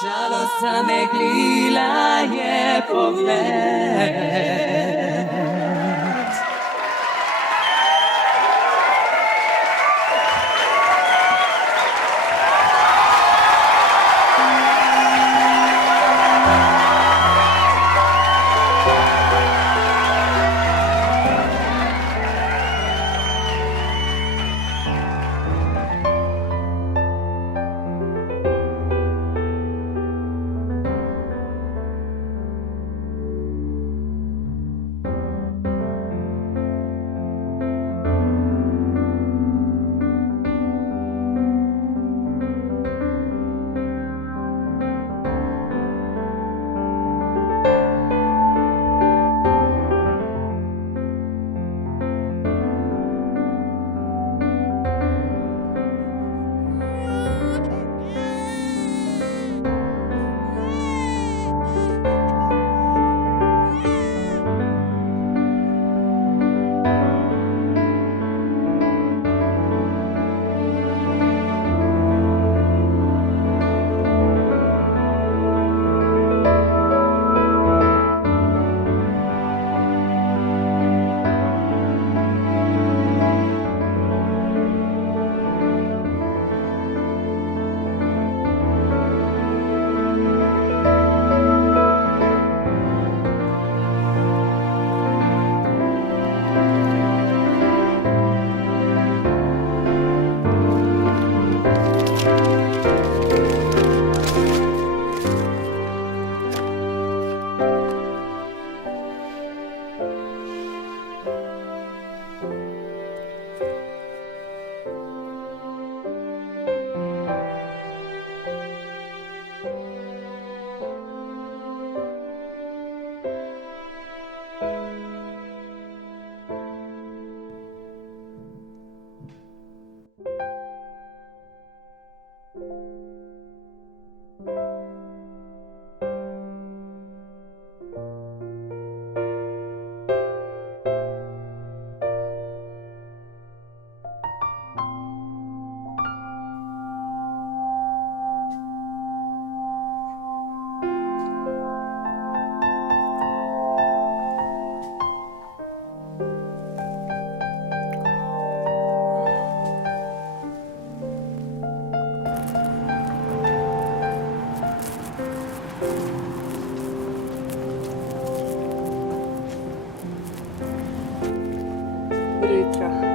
Žalostna meglila je pogled.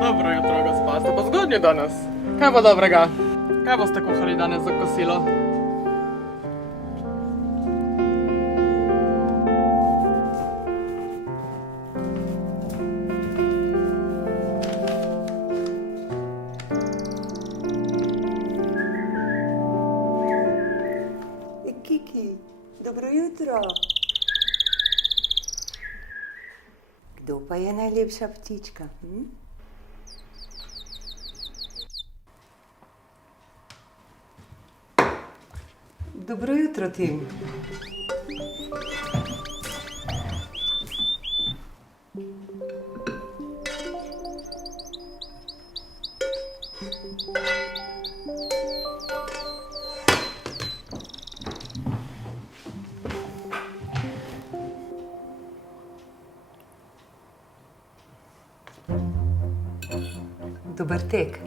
Dobro jutro, gospa. Ste pa zgodnji danes. Kaj bo dobrega? Kaj boste kuhali danes za kosilo? Kiki, dobro jutro. Kdo pa je najlepša ptička? Dobro jutro, Tim. Dober tek.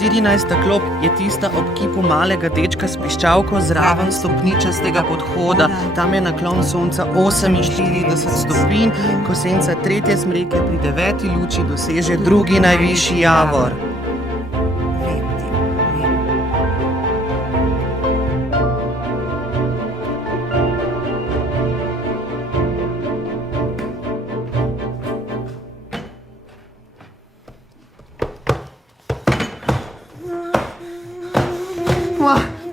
14. klop je tista ob kipu malega dečka s piščalko zraven stopničastega podhoda. Tam je naklon sonca 48 stopinj, ko senca 3. smreke pri 9. luči doseže 2. najvišji javor. Vem, Tim, vem.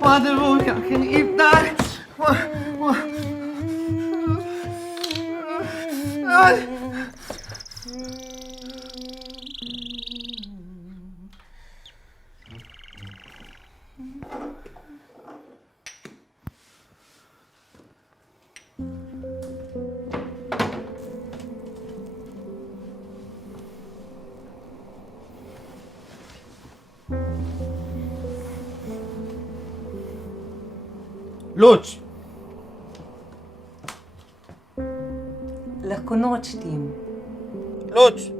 Warte, wo kann ich da? Luč! Lahko noč, Tim. Luč!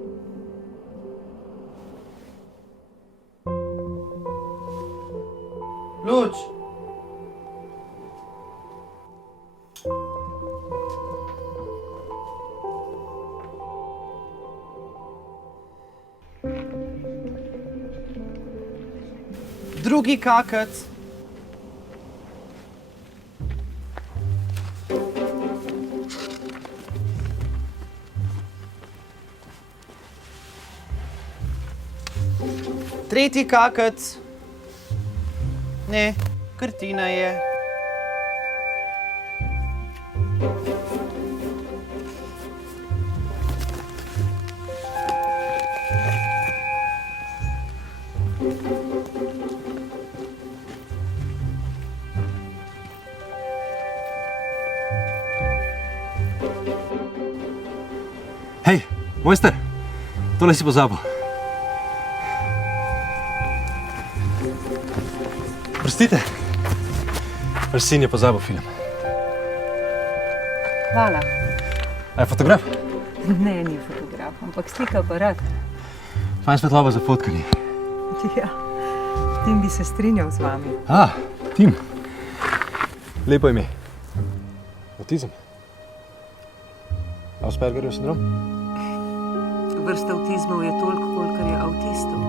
Luč! Drugi kakec. Tretji kakec. Ne, Krtina je. Hej, mojster, tole si pozabil. Prostite, vaš sin je pozabil film. Hvala. A je fotograf? Ne, ni fotograf, ampak slika pa rad. Fajn svetloba za fotkanje. Ja, Tim bi se strinjal z vami. Tim. Lepo ime. Avtizem. Aspergerjev sindrom? Vrsta avtizmov je toliko, kolikor je avtistov.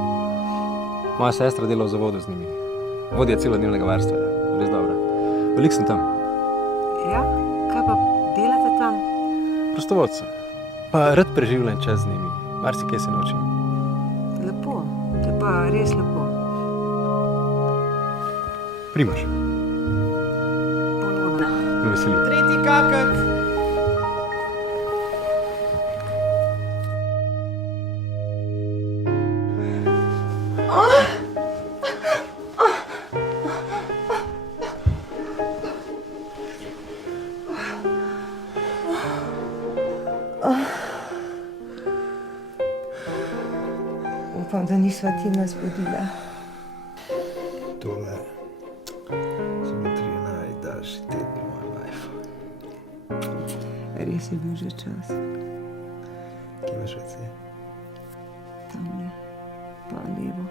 Moja sestra dela v zavodu z njimi. Vodja celodnevnega varstva. Res dobra. Veliko sem tam. Ja, kaj pa delate tam? Prostovoljce. Pa rad preživljam čas z njimi. Marsikaj se naučim. Lepo, to je pa res lepo. Primož. Polona. Me veseli. Tretji kakec. Upam, da nisva Tima zbudila. Tole so mi 3 najdaljši tedni v mojem lifeu. Res je bil že čas. Kje imaš vece? Tamle, pa levo.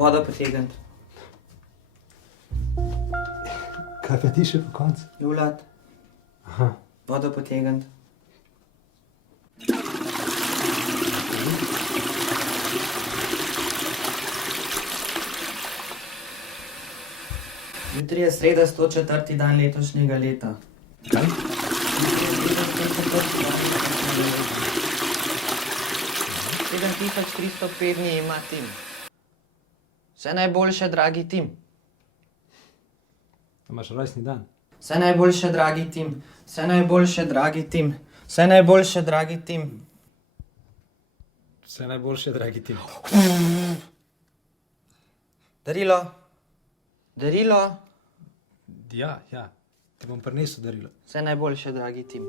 Voda potegniti. Kaj pa ti še po koncu? Lulat. Aha. Voda potegniti. Jutri je sreda, 104. dan letošnjega leta. Kaj? 7305 dni ima Tim. Vse najboljše, dragi Tim. Imaš rojstni dan. Vse najboljše, dragi Tim. Vse najboljše, dragi Tim. Vse najboljše, dragi Tim. Vse najboljše, dragi Tim. Darilo. Darilo. Ja, ti bom prinesel darilo. Vse najboljše, dragi Tim.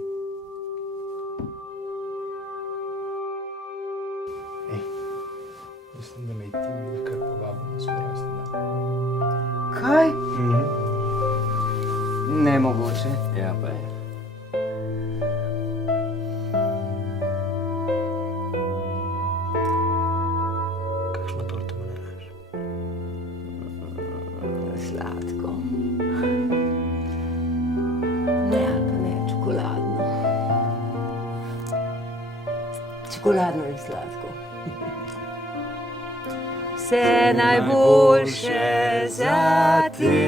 Mislim, da me je Tim kar povabil na svoj si? Ja, pa je. Kakšno torto mu najraš? Sladko. Ne, ali pa ne, čokoladno. Čokoladno je sladko. Vse najboljše za ti,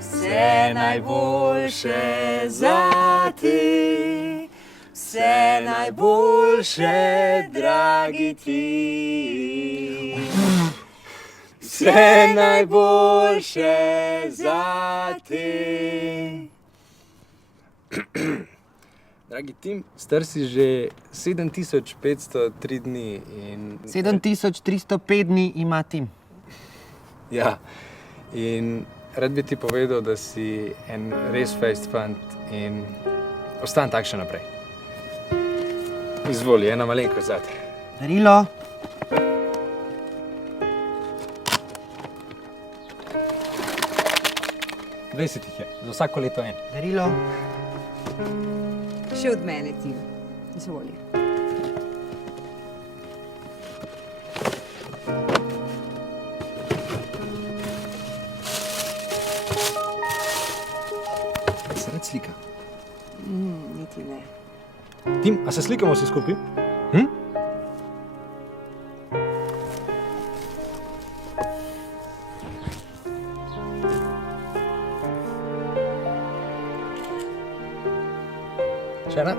vse najboljše za ti, vse najboljše, dragi ti. Vse najboljše za ti. Dragi Tim, star si že 7503 dni in... 7305 dni ima Tim. Ja, in rad bi ti povedal, da si en res fejst fant in ostan takšen naprej. Izvoli, ena malenkost zate. Darilo. Dvajset jih je, za vsako leto en. Darilo. Še od mene, Tim. Izvoli. Se rad slika. Niti ne. Tim, a se slikamo vsi skupaj? Še ena?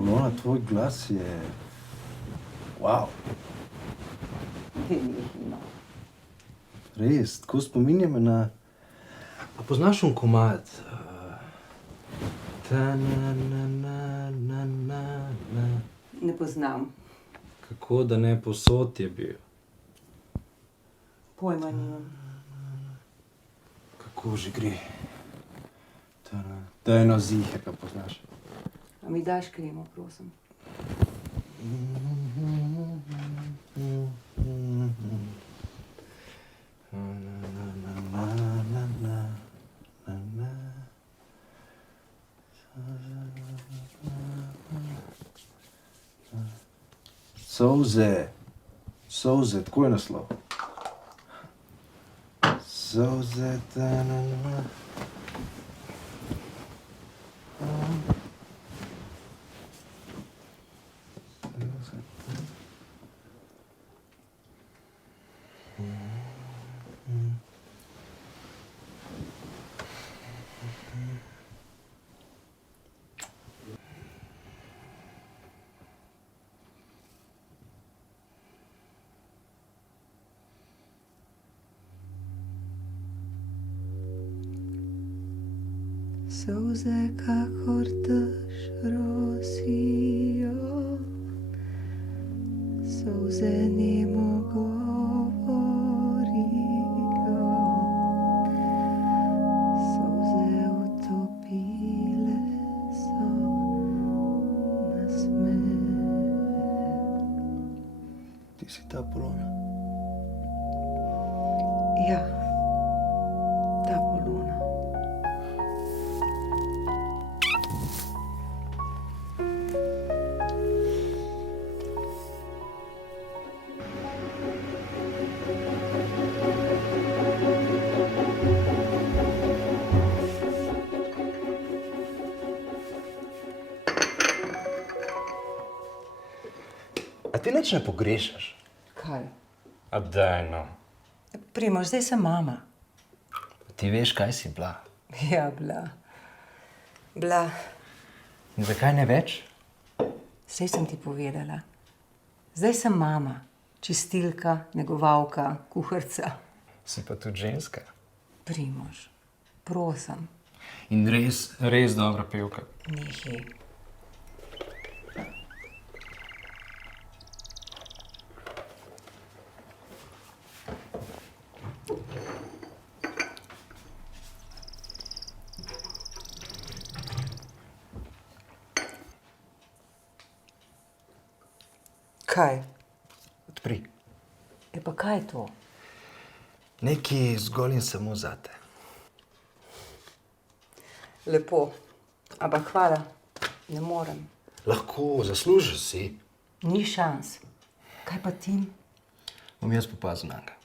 Polona, tvoj glas je... Wow. Res, tako spominja me na... A poznaš un komad? Ta-na-na-na-na-na-na. Ne poznam. Kako da ne, posod je bil. Pojma nimam. Kako že gre? Daj eno zihe, ga poznaš. A mi daš kremo, prosim? Solze. Solze, tako je naslov. Solze, ta-na-na. Solze kakor dež rosijo, solze nemo govorijo, solze utopile so nasmeh. Ti si ta Polona. Ja, ta Polona. A ti nič ne pogrešaš? Kaj? A daj no. Primož, zdaj sem mama. Ti veš, kaj si bila. Ja, bila. Bila. In zakaj ne več? Saj sem ti povedala. Zdaj sem mama. Čistilka, negovalka, kuharica. Si pa tudi ženska. Primož, prosim, In res, res dobra pevka. nehaj. Kaj? Odpri. Pa kaj je to? Nekaj zgolj in samo zate. Lepo, ampak hvala, ne morem. Lahko, zaslužiš si. Ni šans. Kaj pa ti? Bom jaz popazil na ga.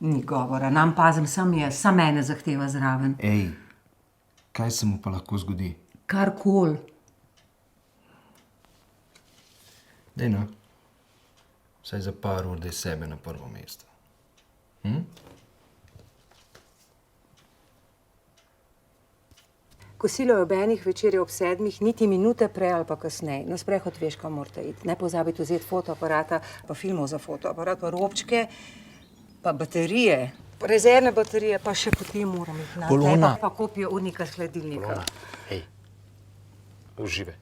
Ni govora, nam pazim sam jaz, sam mene zahteva zraven. Ej, kaj se mu pa lahko zgodi? Karkoli. Dej no. Vsaj za par ur daj sebe na prvo mesto. Kosilo je ob enih, večer je ob 7, niti minute prej ali pa kasneje. Na sprehod veš, kam morate iti. Ne pozabiti vzeti fotoaparata, pa filmov za fotoaparat, pa robčke, pa baterije, pa rezervne baterije, pa še potem moram iti na Polona. pa kopijo urnika s hladilnika. Hej, uživaj.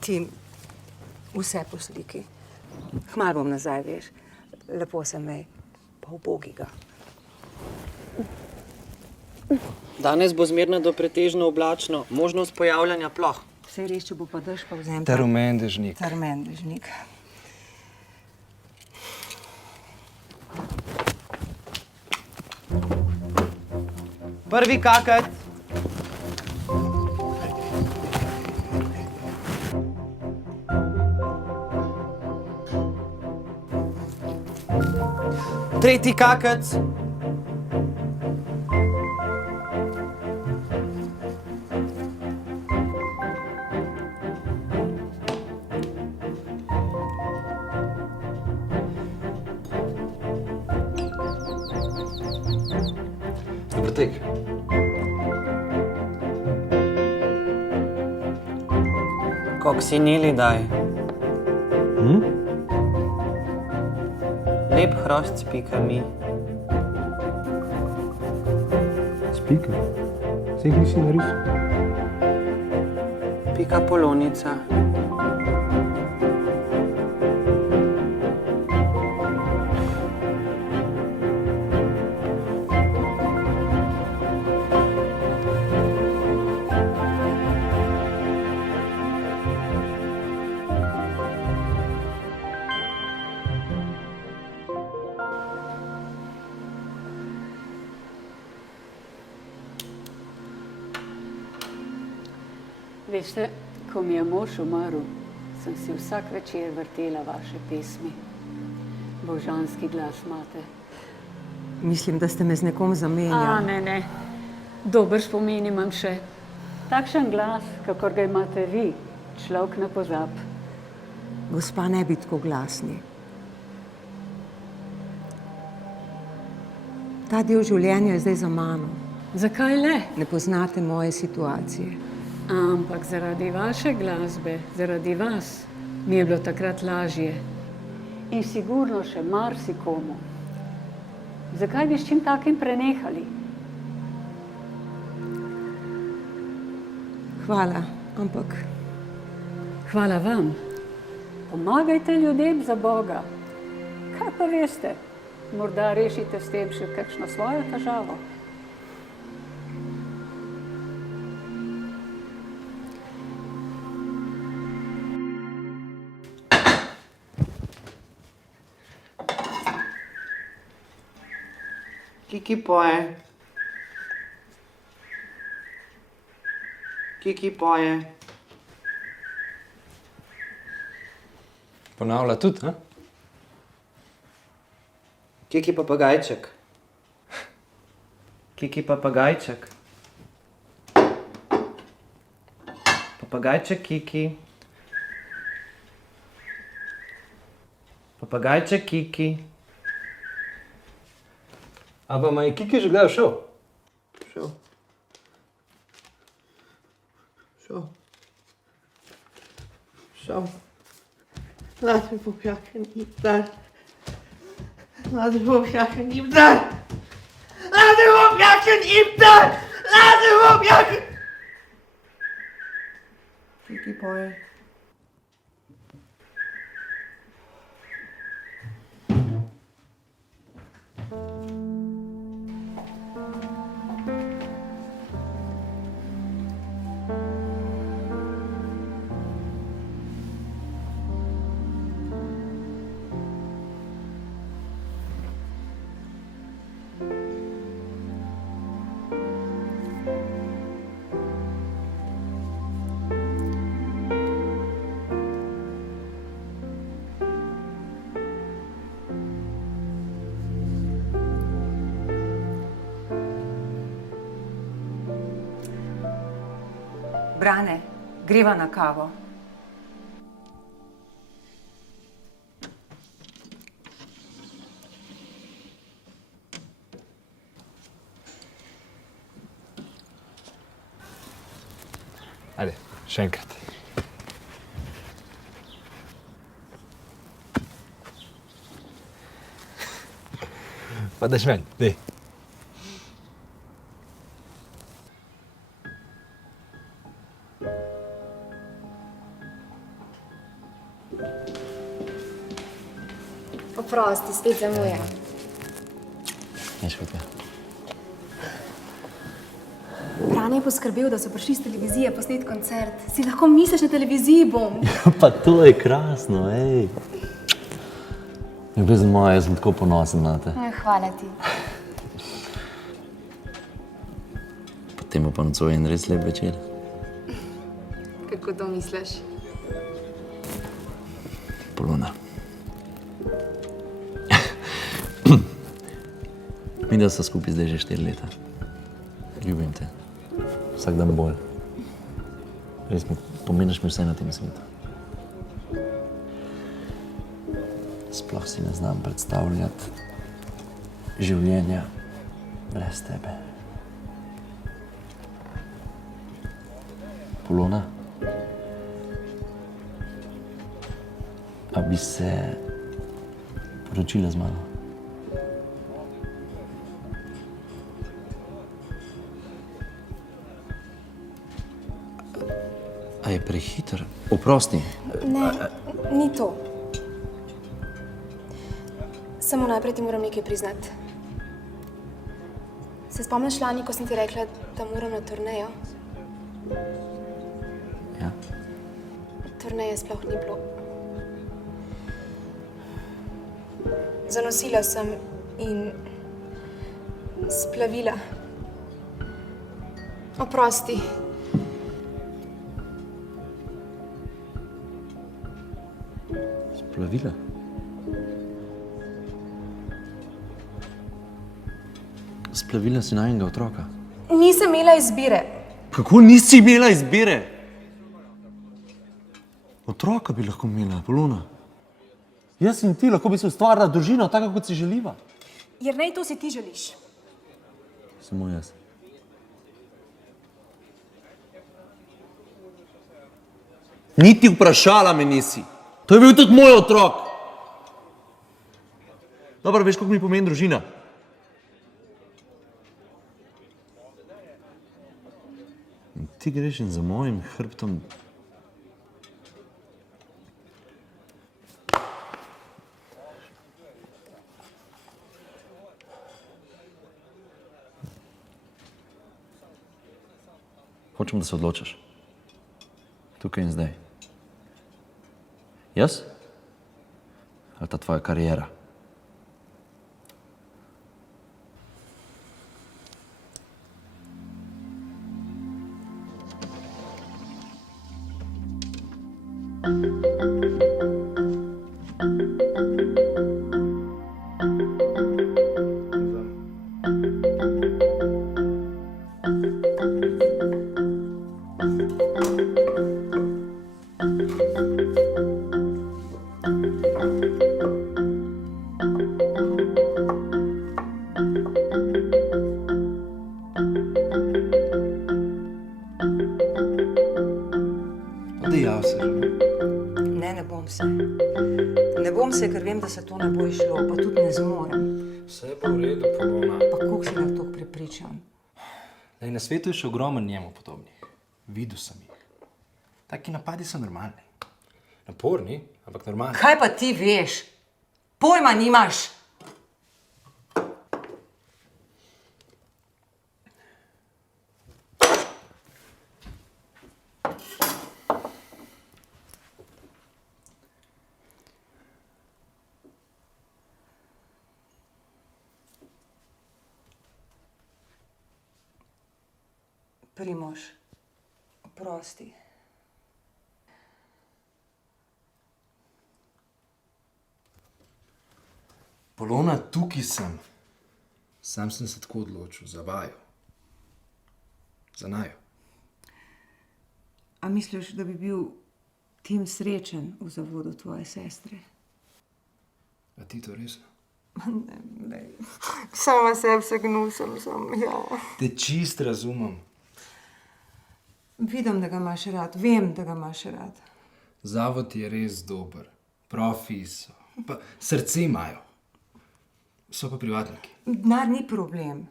Tim, vse po sliki. Kmalu bom nazaj, veš. Lepo se mej, pa ubogiga. Danes bo zmerno do pretežno oblačno, možnost pojavljanja ploh. Vse res, če bo pa dež, pa vzem Ta rumen dežnik. ta rumen dežnik. Prvi kakec. Tretji kakec. Dober tek. Koksinili daj. Lep hrošč s pikami. Spika. Vse jih nisi narisal. Pika polonica. Veste, ko mi je mož umrl, sem si vsak večer vrtela vaše pesmi. Božanski glas imate. Mislim, da ste me z nekom zamenjali. Ne. Dober spomin imam še. Takšen glas, kakor ga imate vi, človek ne pozab. Gospa, ne bi tako glasni. Ta del življenja je zdaj za mano. Zakaj le? Ne poznate moje situacije. Ampak zaradi vaše glasbe, zaradi vas, mi je bilo takrat lažje. In sigurno še marsikomu. Zakaj bi s čim takim prenehali? Hvala, ampak Hvala vam. Pomagajte ljudem za Boga. Kaj pa veste? Morda rešite s tem še kakšno svojo težavo. Kiki poje. Kiki poje. Ponavlja tudi, ha? Kiki papagajček. Kiki papagajček. Papagajček Kiki. Papagajček Kiki. A pa ima je Kiki že kdaj šel? Šel. Šel. Šel. Laat me op jakken niet daar. Laat me op jakken niet daar. Laat me op jakken niet daar. Laat me op jakken. Kiki boy. Brane, greva na kavo. Ajde, še enkrat. Pa daš ven, dej. Oprosti, spet zamujam. Nič hudi. Brane je poskrbel, da so prišli s televizije posnet koncert. Si lahko misliš, na televiziji bom. Pa to je krasno, ej. Ljubezen moja, jaz sem tako ponosen na te. Hvala ti. Potem bo pa nocoj en res lep večer. Kako to misliš? Polona. Mi da sta skupaj zdaj že 4 leta. Ljubim te. Vsak dan bolj. Res mi pomeniš mi vse na tem svetu. Sploh si ne znam predstavljati življenja brez tebe. Polona, a bi se poročila z mano? A je prehiter? Oprosti. Ne, ni to. Samo najprej ti moram nekaj priznati. Se spomniš lani, ko sem ti rekla, da moram na turnejo? Ja. Turneje sploh ni bilo. Zanosila sem in splavila. Oprosti. Splavila? Splavila si najinega otroka. Nisem imela izbire. Kako nisi imela izbire? Otroka bi lahko imela, Polona. Jaz in ti lahko bi se ustvarila družino, tako kot si želiva. Jernej, to si ti želiš. Samo jaz. Niti vprašala me nisi. To je bil tudi moj otrok. Dobro, veš, koliko mi pomeni družina? In ti greš in za mojim hrbtom. Hočem, da se odločiš. Tukaj in zdaj. Jaz? Ali ta tvoja kariera? Ne bom se. Ne bom se, ker vem, da se to ne bo išlo, pa tudi ne zmorem. Vse bo v redu, Polona. Pa koliko si lahko toliko prepričan? Lej, na svetu je še ogromno njemu podobnih. Videl sem jih. Taki napadi so normalni. Naporni, ampak normalni. Kaj pa ti veš? Pojma nimaš! Primož, oprosti. Polona, tukaj sem. Sam sem se tako odločil, za vaju. Za naju. A misliš, da bi bil Tim srečen v zavodu tvoje sestre? A ti to resno? Ne. Sama sebi se gnusam, ja. Te čist razumem. Vidim, da ga imaš rad, vem, da ga imaš rad. Zavod je res dober. Profi so. Pa srce imajo. So pa privatniki. Denar ni problem.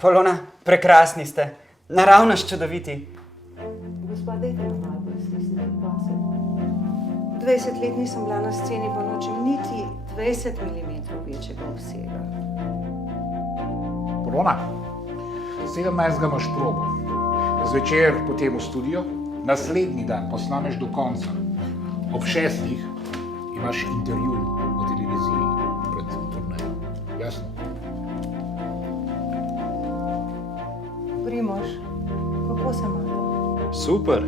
Polona, prekrasni ste. Naravnost čudoviti. Gospa, dajte me malo bolj stisniti pase. 20 let nisem bila na sceni, pa nočem niti 20 mm večjega obsega. Polona, 17. imaš probo. Zvečer potem v studio, naslednji dan posnameš do konca. Ob 6. imaš intervju na televiziji pred turnejo. Jasno? Primož, kako se imate? Super.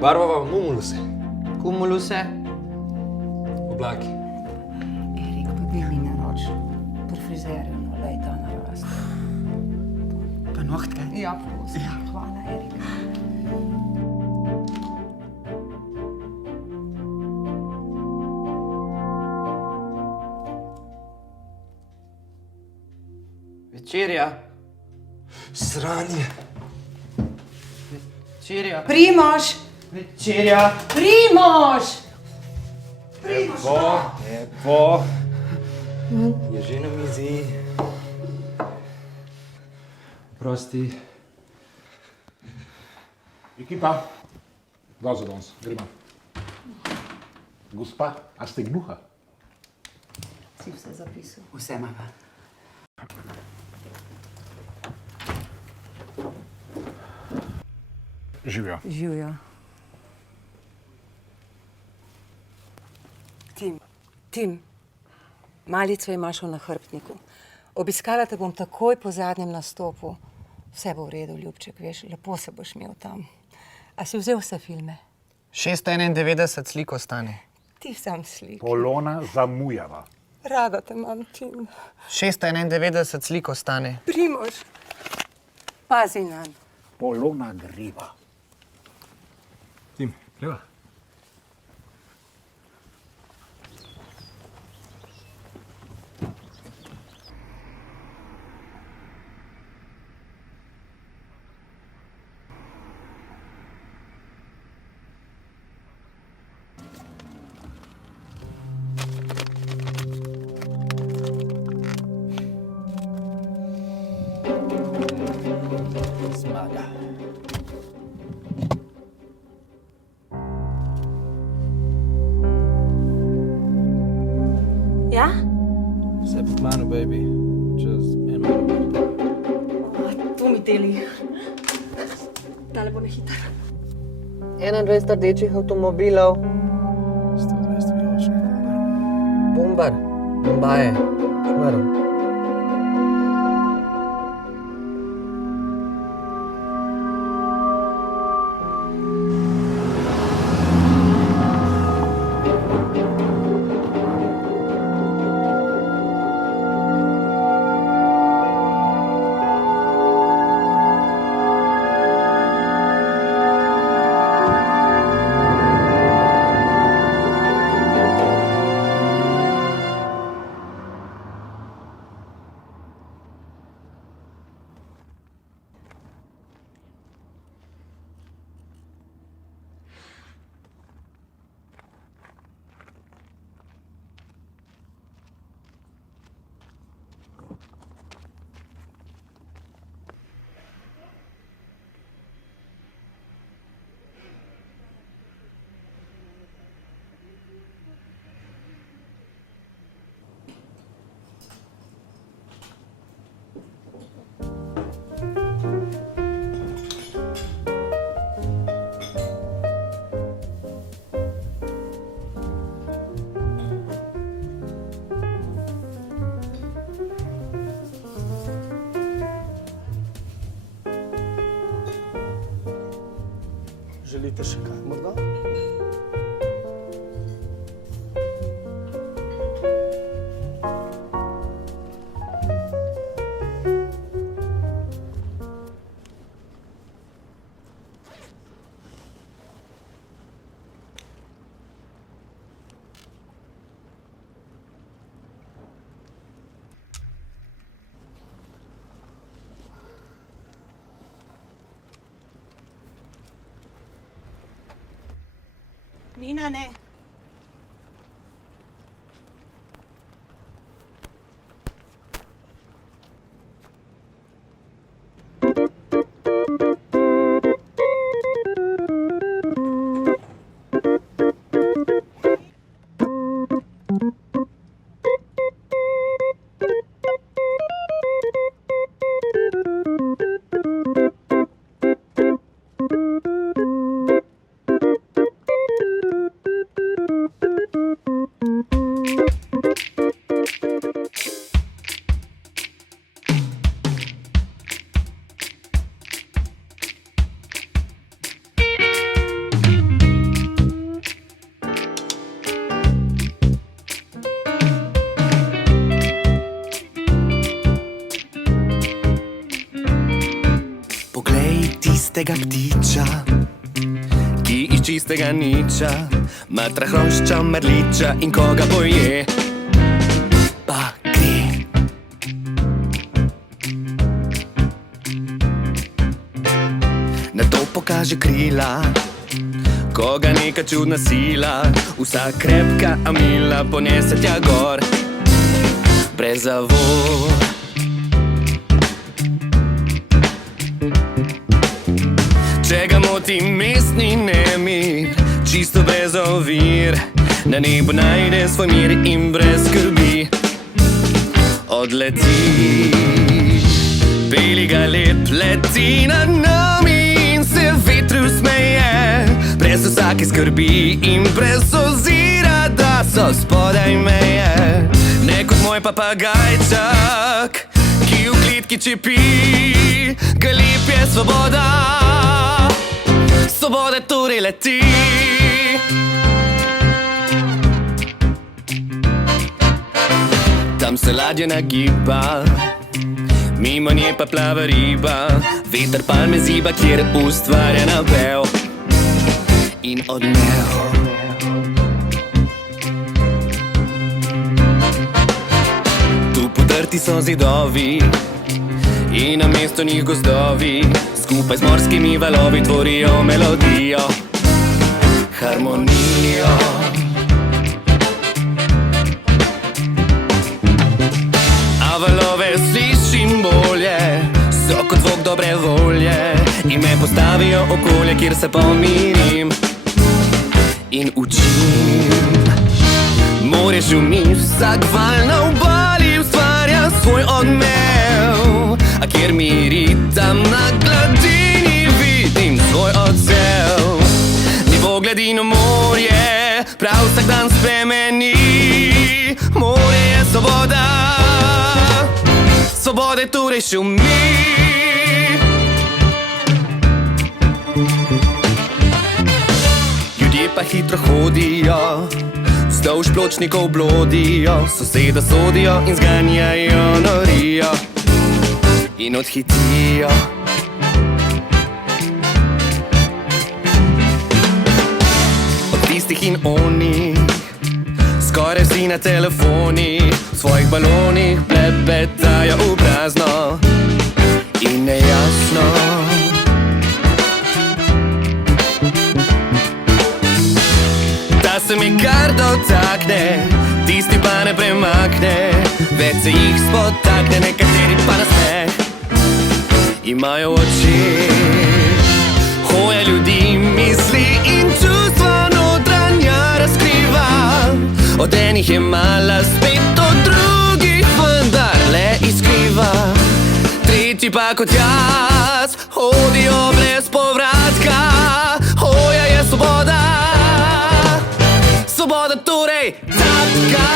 Barvava mumuluse. Kumuluse. Oblaki. Erik, pa bi mi naroč pri frizerju, no, lej ta naraste. Pa nohtke. Ja, prosim. Ja. Hvala, Erik. Večerja. Sranje. Večerja. Primož! Večerja. Primož! Evo. Je že na mizi. Prosti. Ekipa, dol za danes, gremo. Gospa, a ste gluha? Si vse zapisal. Vse imava. Živijo. Živijo. Tim, malico imaš v nahrbtniku. Obiskala te bom takoj po zadnjem nastopu. Vse bo v redu, ljubček, veš, lepo se boš imel tam. A si vzel vse filme? 691 sliko stane. Ti sam slik. Polona zamujava. Rada te imam, Tim. 691 sliko stane. Primož, pazi nanj. Polona greva. Tim, greva. Zmaga. Ja? Vse pod mano, baby. Čez eno uro. To mi deli. Tale bo nehiter. 21 rdečih avtomobilov. 120 vijoličnih bombarov. Bombar. Bombaje. Šmarov. Želite še kaj morda? Nina, ne. Tistega ptiča, ki iz čistega niča matra hrošča, mrliča in koga poje, pa gre. Na to pokaže krila, koga neka čudna sila, vsa krepka, a mila ponese tja gor, brez zavor. Če ga moti mestni nemir, čisto brez ovir, na nebu najde svoj mir in brez skrbi odleti. Beli ga lep leti nad nami in se vetru smeje, brez vsake skrbi in brez ozira, da so spodaj meje. Ne kot moj papagajčak, ki v klitki čepi, galip je svoboda. Svoboda torej leti. Tam se ladja nagiba, mimo nje pa plava riba, veter palme ziba, kjer ustvarja napev in odmev. Tu podrti so zidovi in namesto njih gozdovi, skupaj z morskimi valovi tvorijo melodijo, harmonijo. A valove slišim bolje, so kot zvok dobre volje in me postavijo okolje, kjer se pomirim in učim. Morje šumi, vsak val na obali ustvarja svoj odmev, a kjer mi ritam na gladini, vidim svoj odsev. Nivo gladino morje, prav vsak dan spremeni, morje je svoboda, svobode torej šumi. Ljudje pa hitro hodijo, vzdolž pločnikov blodijo, soseda sodijo in zganjajo norijo in odhitijo. Od tistih in onih, skoraj vsi na telefonih, v svojih balonih blebetajo v prazno in nejasno. Ta se mi kar dotakne, tisti pa ne premakne, več se jih spotakne, nekateri pa nasmeh imajo oči. Hoja ljudi, misli in čustva notranja razkriva, od enih je mala, spet od drugih vendar le izkriva. Tretji pa kot jaz hodijo brez povratka, hoja je svoboda, svoboda torej tatka.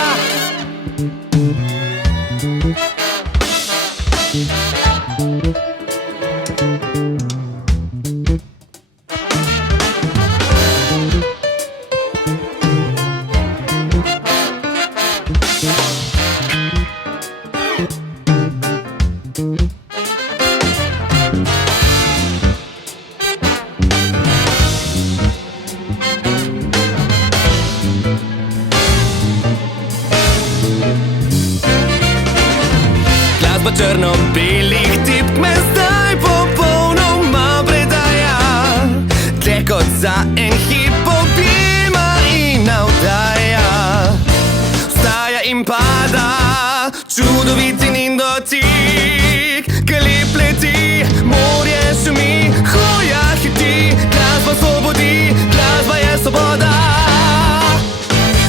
Glasba črno-belih tipk me zdaj popolnoma predaja. Tle kot za en hip objema in navdaja. Vstaja in pada, čudovit in dotik, ki lep leti, morje šumi, hoja hiti. Glasba svobodi, glasba je svoboda.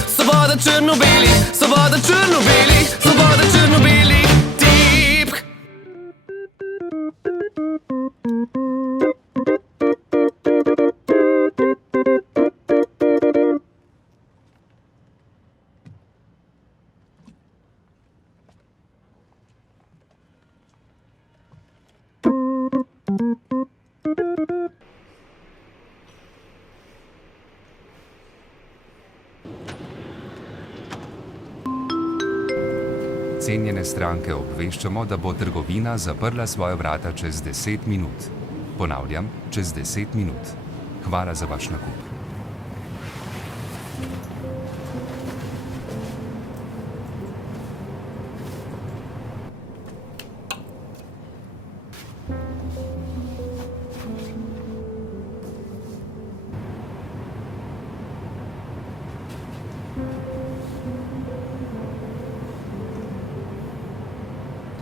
Svoboda črno-belih, svoboda črno-belih, svoboda črno-belih tipk. Cenjene stranke obveščamo, da bo trgovina zaprla svoja vrata čez 10 minut. Ponavljam, čez 10 minut. Hvala za vaš nakup.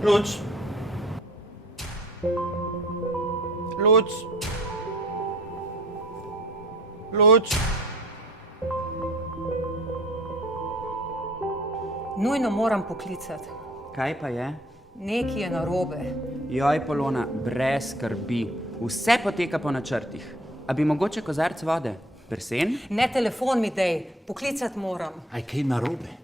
Luč. Luč. Luč. Nujno moram poklicati. Kaj pa je? Nekaj je narobe. Joj, Polona, brez skrbi. Vse poteka po načrtih. A bi mogoče kozarc vode? Prsen? Ne telefon mi dej, poklicati moram. Aj kaj narobe?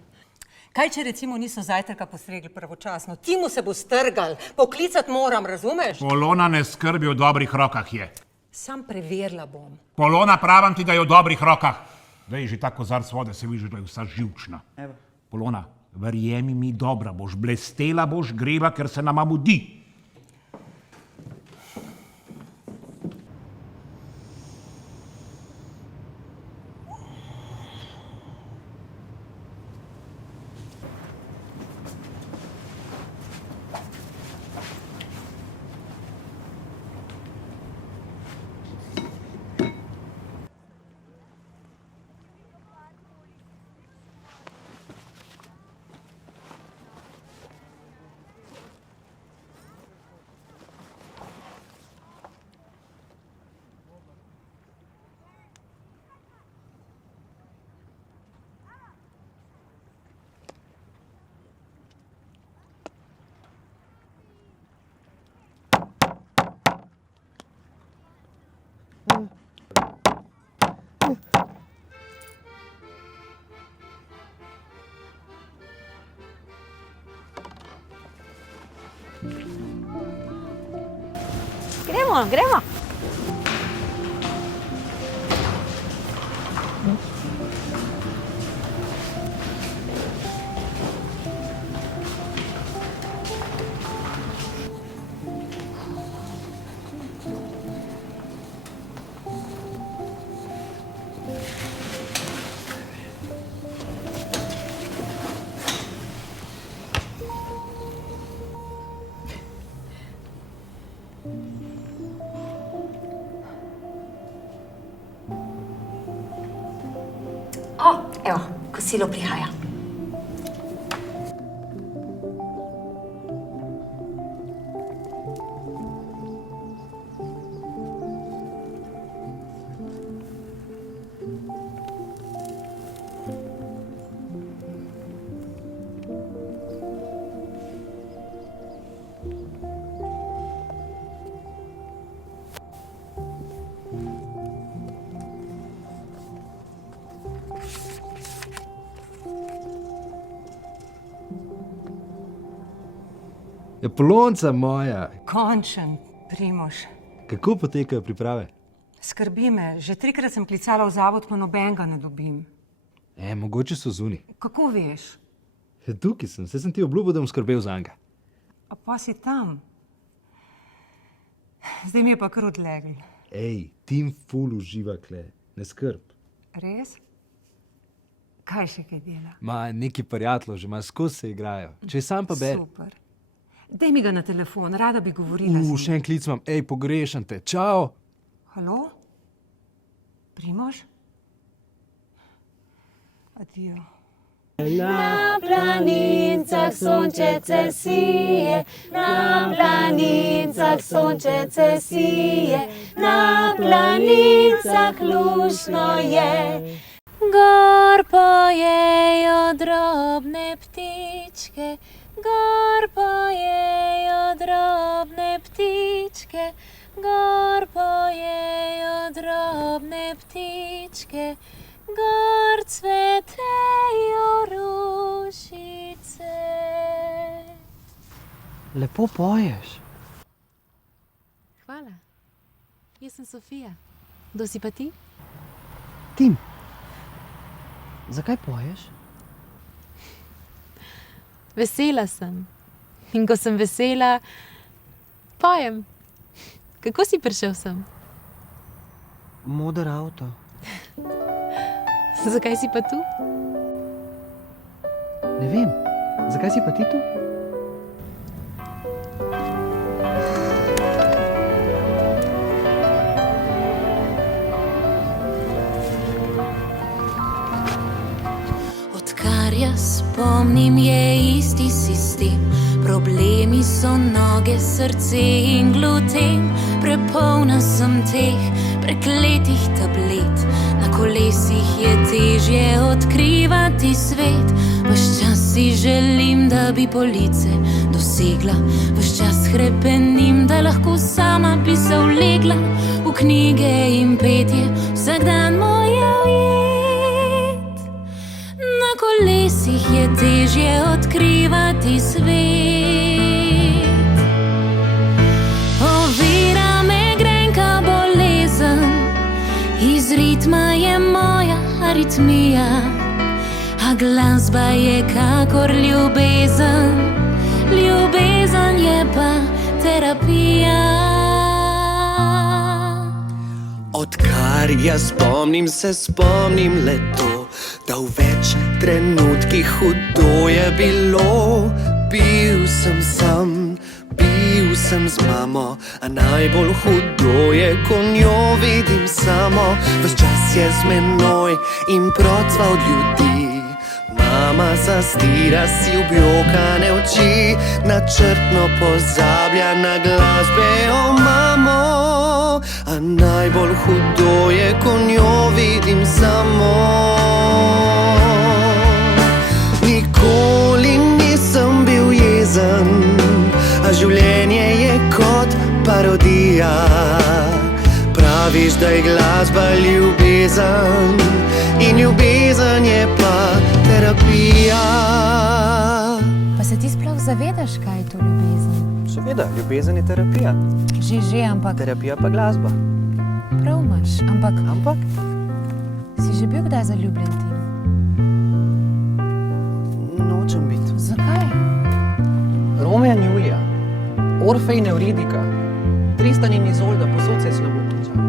Kaj, če recimo niso zajtrka postregli pravočasno? Ti mu se bo strgal, poklicati moram, razumeš? Polona ne skrbi, v dobrih rokah je. Sam preverila bom. Polona, pravim ti, da je v dobrih rokah. Dej, že ta kozarc vode se vidi, da je vsa živčna. Evo. Polona, verjemi mi, dobra boš, blestela boš, greva, ker se nama mudi. Gremo, gremo. Evo, kosilo prihaja. Je Polonca moja. Končen, Primož. Kako potekajo priprave? Skrbi me, že 3-krat sem klicala v zavod, pa nobenega ne dobim. Mogoče so zunaj. Kako veš? Tukaj sem, saj sem ti obljubil, da bom skrbel za njega. A pa si tam. Zdaj mi je pa kar odlegel. Tim ful uživa kle, ne skrb. Res? Kaj še kaj dela? Neki prijatelji že ima, skozi se igrajo. Če sam pa beri. Super. Daj mi ga na telefon, rada bi govorila z njim. Še en klic imam, ej, pogrešam te, čau. Halo? Primož? Adijo. Na planicah sončece sije, na planicah sončece sije, na planicah lušno je. Gor pojejo drobne ptičke, gor pojejo drobne ptičke, gor pojejo drobne ptičke. Gor cvetejo rušice. Lepo poješ. Hvala. Jaz sem Sofija. Kdo si pa ti? Tim. Zakaj poješ? Vesela sem. In ko sem vesela, pojem. Kako si prišel sem? Moder avto. Zakaj si pa tu? Ne vem. Zakaj si pa ti tu? Odkar jaz spomnim, je isti sistem. Problemi so noge, srce in gluten. Prepolna sem teh prekletih tablet. Na kolesih je težje odkrivati svet. Ves čas si želim, da bi police dosegla. Ves čas hrepenim, da lahko sama bi se vlegla v knjige in petje. Vsak dan moja ujet. Na kolesih je težje odkrivati svet. Ovira me grenka bolezen, iz ritma je moja aritmija, a glasba je kakor ljubezen, ljubezen je pa terapija. Odkar jaz spomnim, se spomnim le to, da v več trenutkih hudo je bilo. Bil sem sam, bil sem z mamo, a najbolj hudo je, ko njo vidim samo. Ves čas je z menoj in procva od ljudi. Mama zastira si objokane oči, načrtno pozablja na glasbe, o mamo. A najbolj hudo je, ko njo vidim samo. Nikoli nisem bil jezen, a življenje je kot parodija. Praviš, da je glasba ljubezen in ljubezen je pa terapija. Pa se ti sploh zavedaš, kaj je to ljubezen? Seveda, ljubezen je terapija. Že, ampak... Terapija pa glasba. Prav imaš, ampak... Ampak? Si že bil kdaj zaljubljen, Tim? Nočem biti. Zakaj? Romeo in Julija, Orfej in Euridika, Tristan in Izolda, posod se je slabo končalo.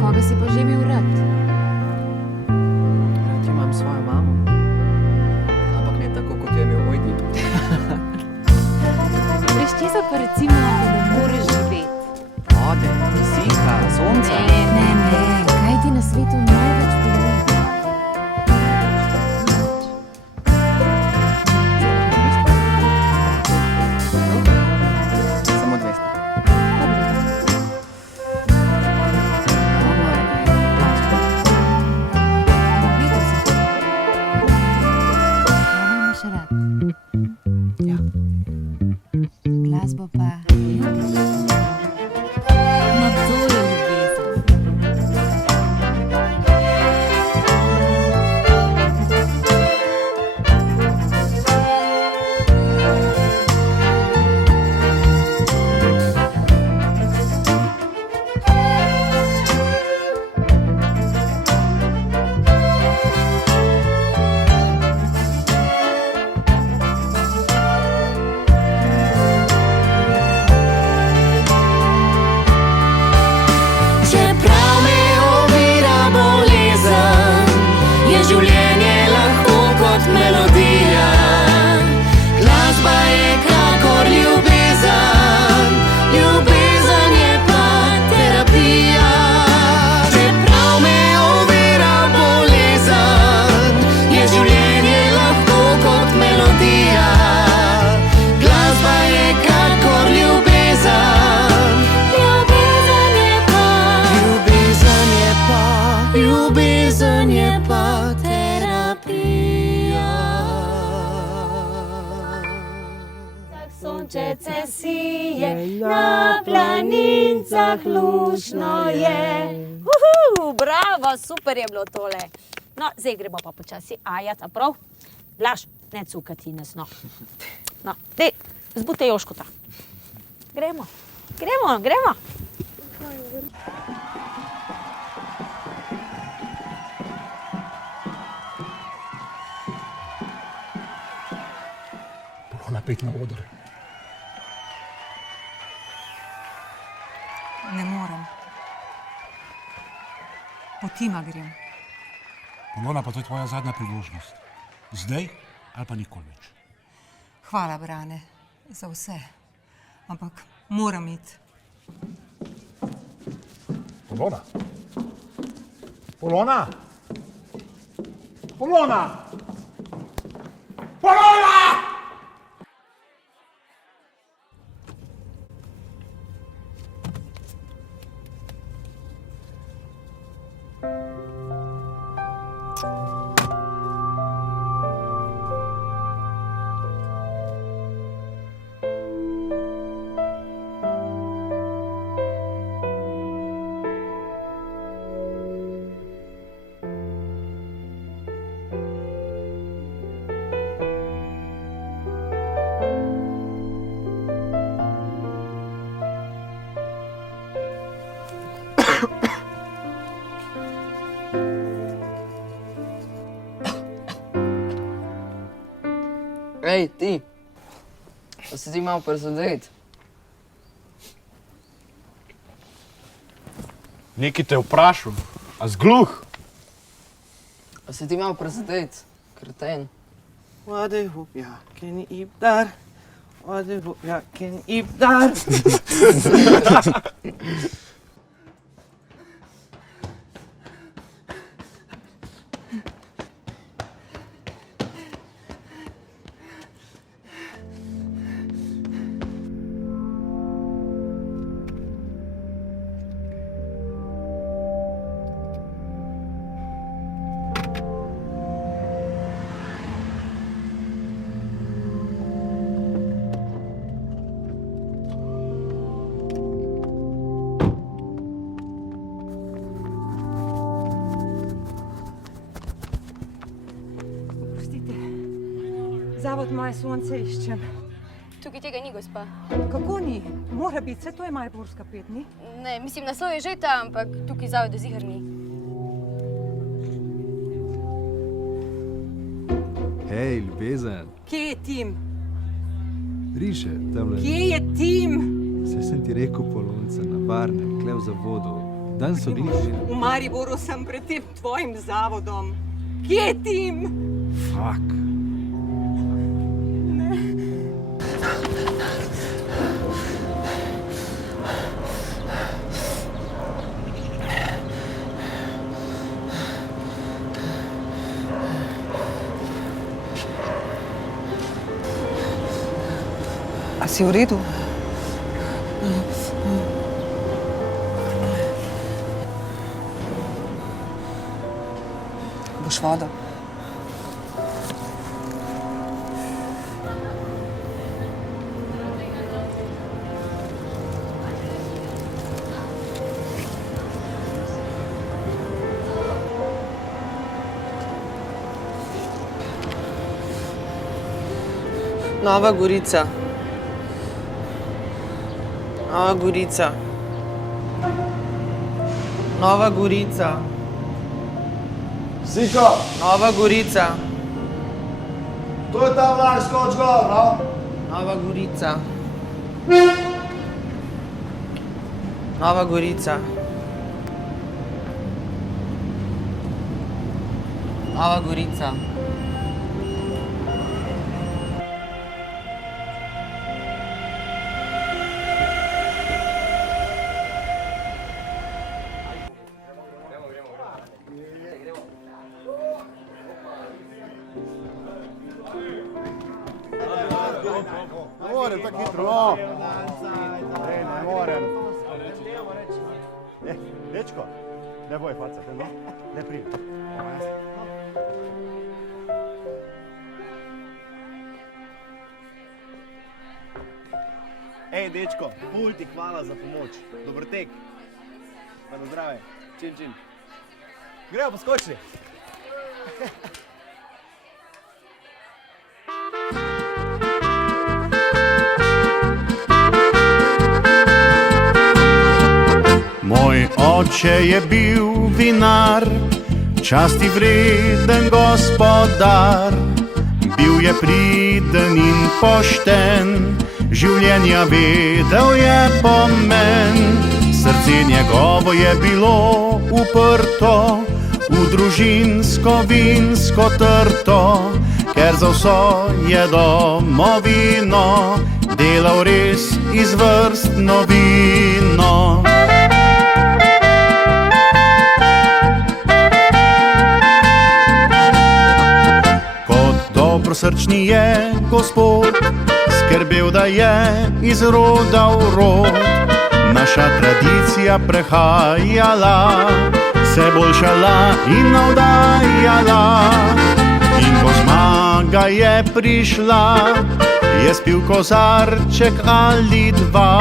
Koga si pa že imel rad? Rad imam svojo mamo, ampak ne tako, kot je imel moj tip. Veš, česa pa recimo ne moreš živeti? Vode, kisika, sonca. Ne, kaj ti na svetu največ pomeni? Samo 200. Imaš rad? Ja. Glasbo pa ljubiš? No, to je ljubezen. sončece sije, na planincah lušno je. Bravo, super je bilo tole. No, zdaj gremo pa počasi ajat, a prav? Blaž, ne cukati nas, no. No, dej, zbute Joškota. Gremo. Polona, pet na oder. Ne morem. Po tima grem. Polona, pa to je tvoja zadnja priložnost. Zdaj ali pa nikoli več. Hvala, Brane, za vse. Ampak moram iti. Polona? Polona? Polona? Polona! Ej, ti, pa se ti malo prizadet. Nekaj te vprašal, a zgluh? Pa se ti malo prizadet, kreten. Wade hupja, ken ibdar. Wade hupja, ken ibdar. Zavod Moje sonce iščem. Tukaj tega ni, gospa. Kako ni? Mora biti, vse to je Mariborska 5, ni? Ne, mislim, naslov je že ta, ampak tukaj zavoda ziher ni. Hej, ljubezen. Kje je Tim? Riše, tamle. Kje je Tim? Saj sem ti rekel, Polonca, na varnem, kle v zavodu. Dan so bili. V Mariboru sem pred tem tvojim zavodom. Kje je Tim? Fuck. A si v redu? Boš vodo? Nova Gorica. Nova Gorica. Nova Gorica. Siko! Nova Gorica. To je ta vlak, skoč gor, no? Nova Gorica. Nova Gorica. Nova Gorica. Ne morem tako hitro, no. Ne morem. Dečko, ne boj facati, no? Ne pridi. Ej, dečko, ful ti hvala za pomoč. Dober tek. Pa na zdrave. Čim, čim. Grejo poskočili. Moj oče je bil vinar, časti vreden gospodar. Bil je priden in pošten, življenja vedel je pomen. Srce njegovo je bilo uprto v družinsko vinsko trto, ker za vso je domovino delal res izvrstno vino. Dobrosrčni je gospod, skrbel, da je iz roda v rod naša tradicija prehajala, se boljšala in navdajala. In ko zmaga je prišla, je spil kozarček ali dva,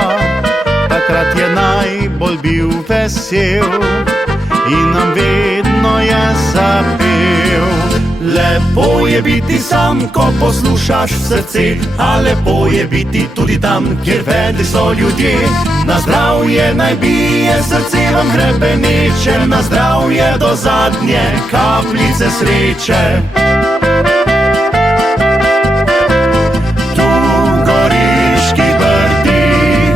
takrat je najbolj bil vesel in nam vedno je zapel. Lepo je biti sam, ko poslušaš srce, a lepo je biti tudi tam, kjer vedri so ljudje. Na zdravje naj bije srce vam hrepeneče, na zdravje do zadnje kapljice sreče. Tu v Goriških Brdih,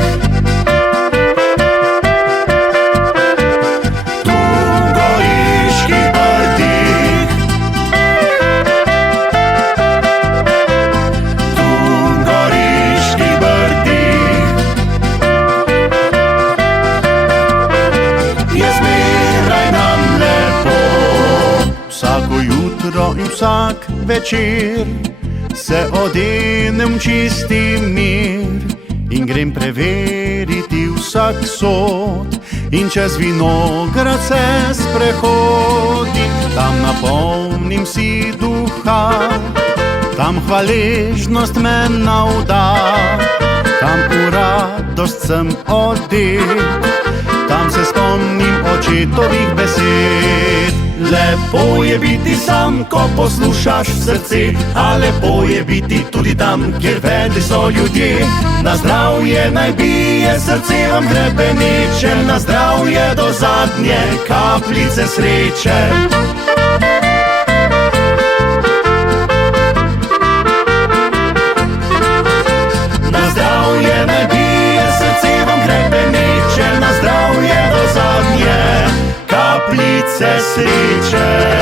tu v Goriških Brdih, tu v Goriških Brdih je zmeraj nam lepo. Vsako jutro in vsak večer se odenem čisti mir in grem preveriti vsak sod in čez vinograd se sprehodim. Tam napolnim si duha, tam hvaležnost me navda, tam v radost sem odet, tam se spomnim očetovih besed. Lepo je biti sam, ko poslušaš srce, a lepo je biti tudi tam, kjer vedri so ljudje. Na zdravje naj bije srce vam hrepeneče, na zdravje do zadnje kapljice sreče. Na zdravje naj bije srce vam hrepeneče, na zdravje do zadnje kapljice sreče.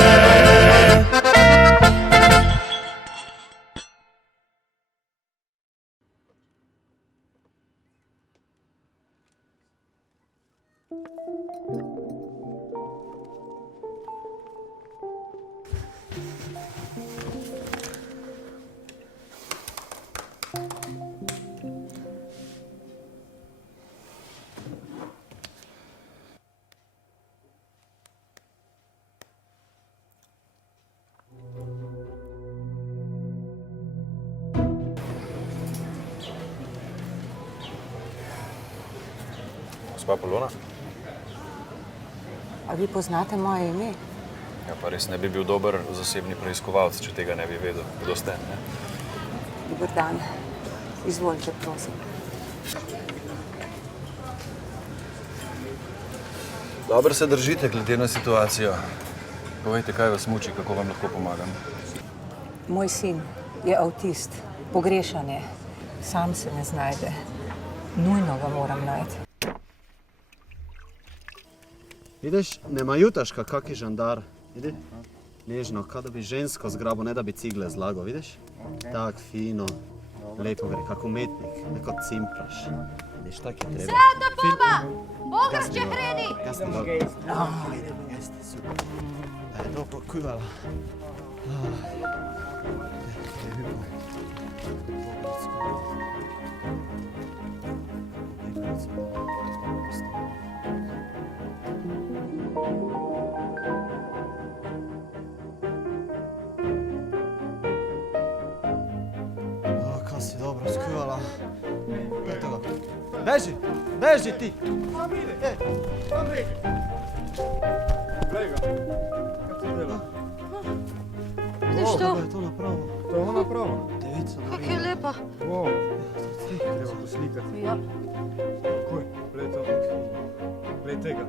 Gospa Polona? A vi poznate moje ime? Ja, pa res ne bi bil dober zasebni preiskovalec, če tega ne bi vedel. Kdo ste, ne? Dober dan. Izvolite, prosim. Dobro se držite glede na situacijo. Povejte, kaj vas muči, kako vam lahko pomagam. Moj sin je avtist, pogrešan je. Sam se ne znajde. Nujno ga moram najti. Vidiš, nema jutaška, kaki žandar. Vidi? Nežno, kada bi žensko zgrabo, ne da bi cigle zlago, vidiš? Tak, fino, lepo gre, kak umetnik, neko cimpraš. Vidiš, tak je treba. Sveta Boba! Boga će hredi! Jasno, dobro. Idemo, jeste, super. Dobro, kuvala. Kaj si dobro skuvala. Eto ga. Beži, beži ti! Kam ide? Kam reki? Glej ga. Kaj to dela? Vidiš to? Da je to napravo. To je ona naprava. Devica Kako Marija. je lepa. Wow. Treba poslikati. Ja. Takoj, glej to. Glej tega.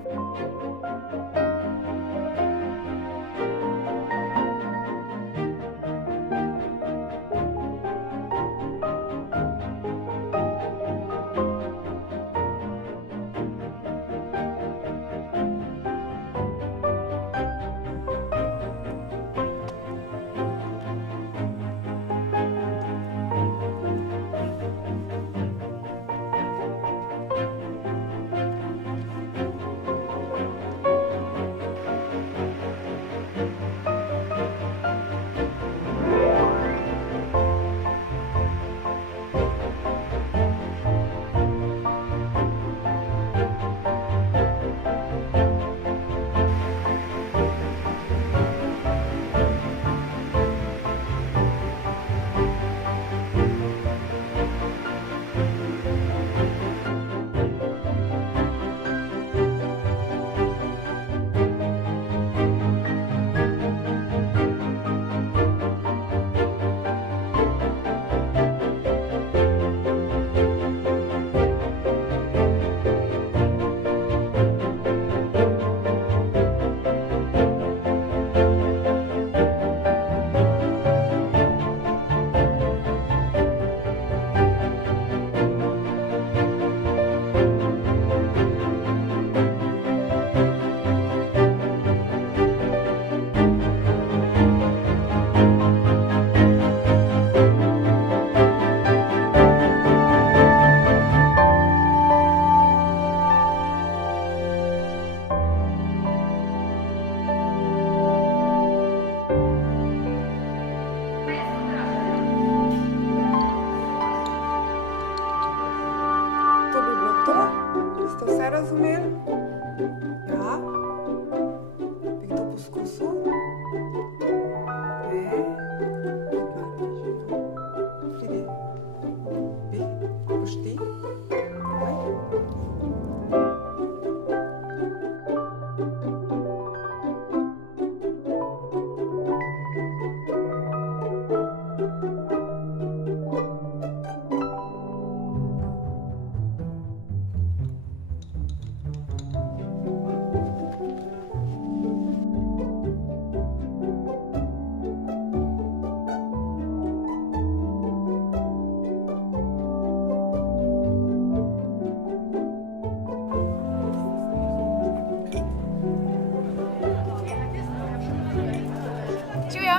Čujo.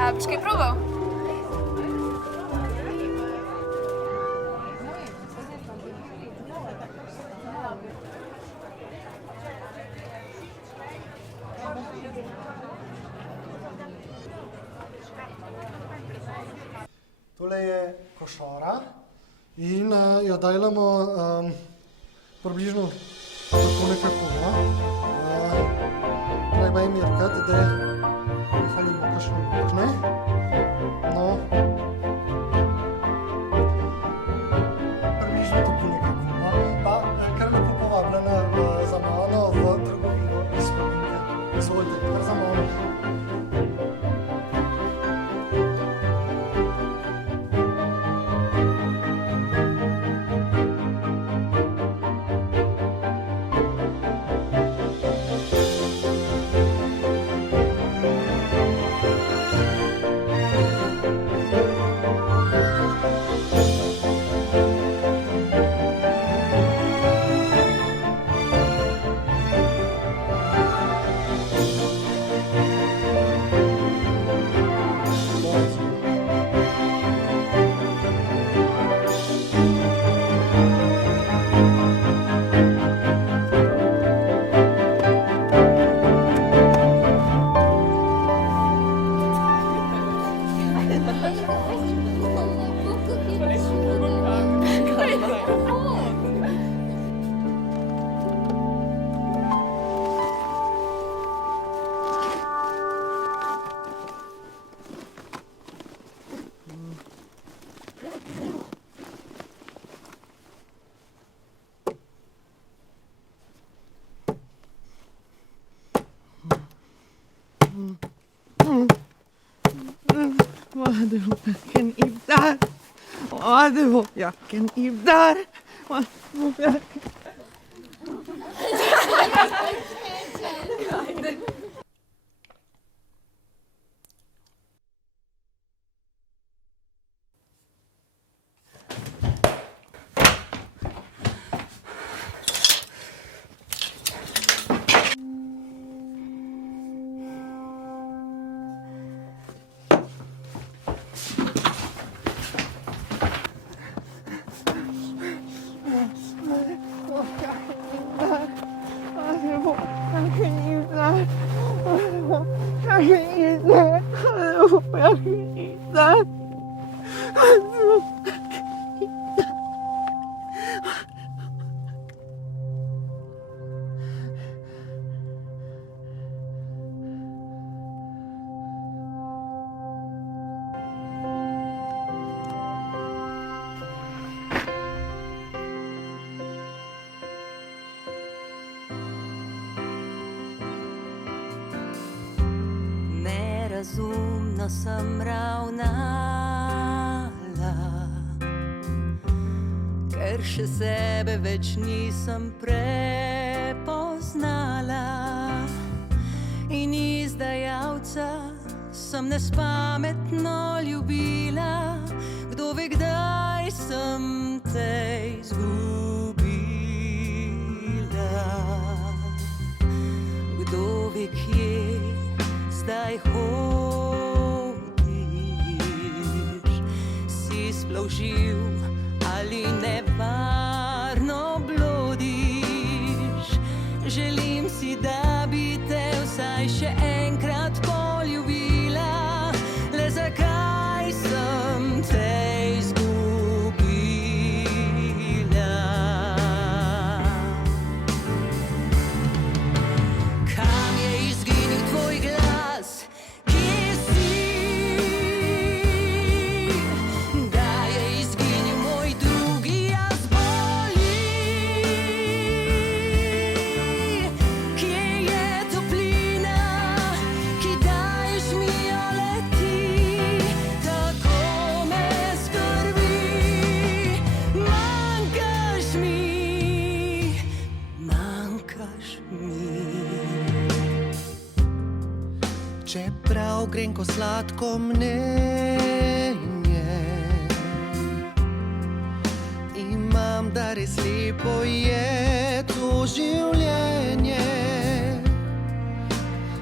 A boš kaj probal? Tole je košara in jo dajemo približno tako nekako. Treba je merkati, da nahvalimo kakšno lukne. No, približno tako nekako. Pa kar lepo povabljena za mano v trgovino iz Slovenije. Izvolite, kar za mano. Vadevo, ken ibdar. Vadevo, ja, ken ibdar. Vadevo, ja. Nerazumno sem ravnala, ker še sebe več nisem prepoznala. In izdajalca sem nespametno ljubila, kdo ve, kdaj sem te izgubila. Kdo ve, kje zdaj hodiš, si sploh živ ali nevarno blodiš. Želim si, da bi te vsaj še enkrat poljubila, le zakaj sem te izgubila? Kam je izginil tvoj glas? Kje si? Da je izginil moj drugi jaz boli. Kje je toplina, ki daješ mi jo leti? Tako me skrbi, manjkaš mi, manjkaš mi. Čeprav grenko sladko mnenje imam, da res lepo je to življenje.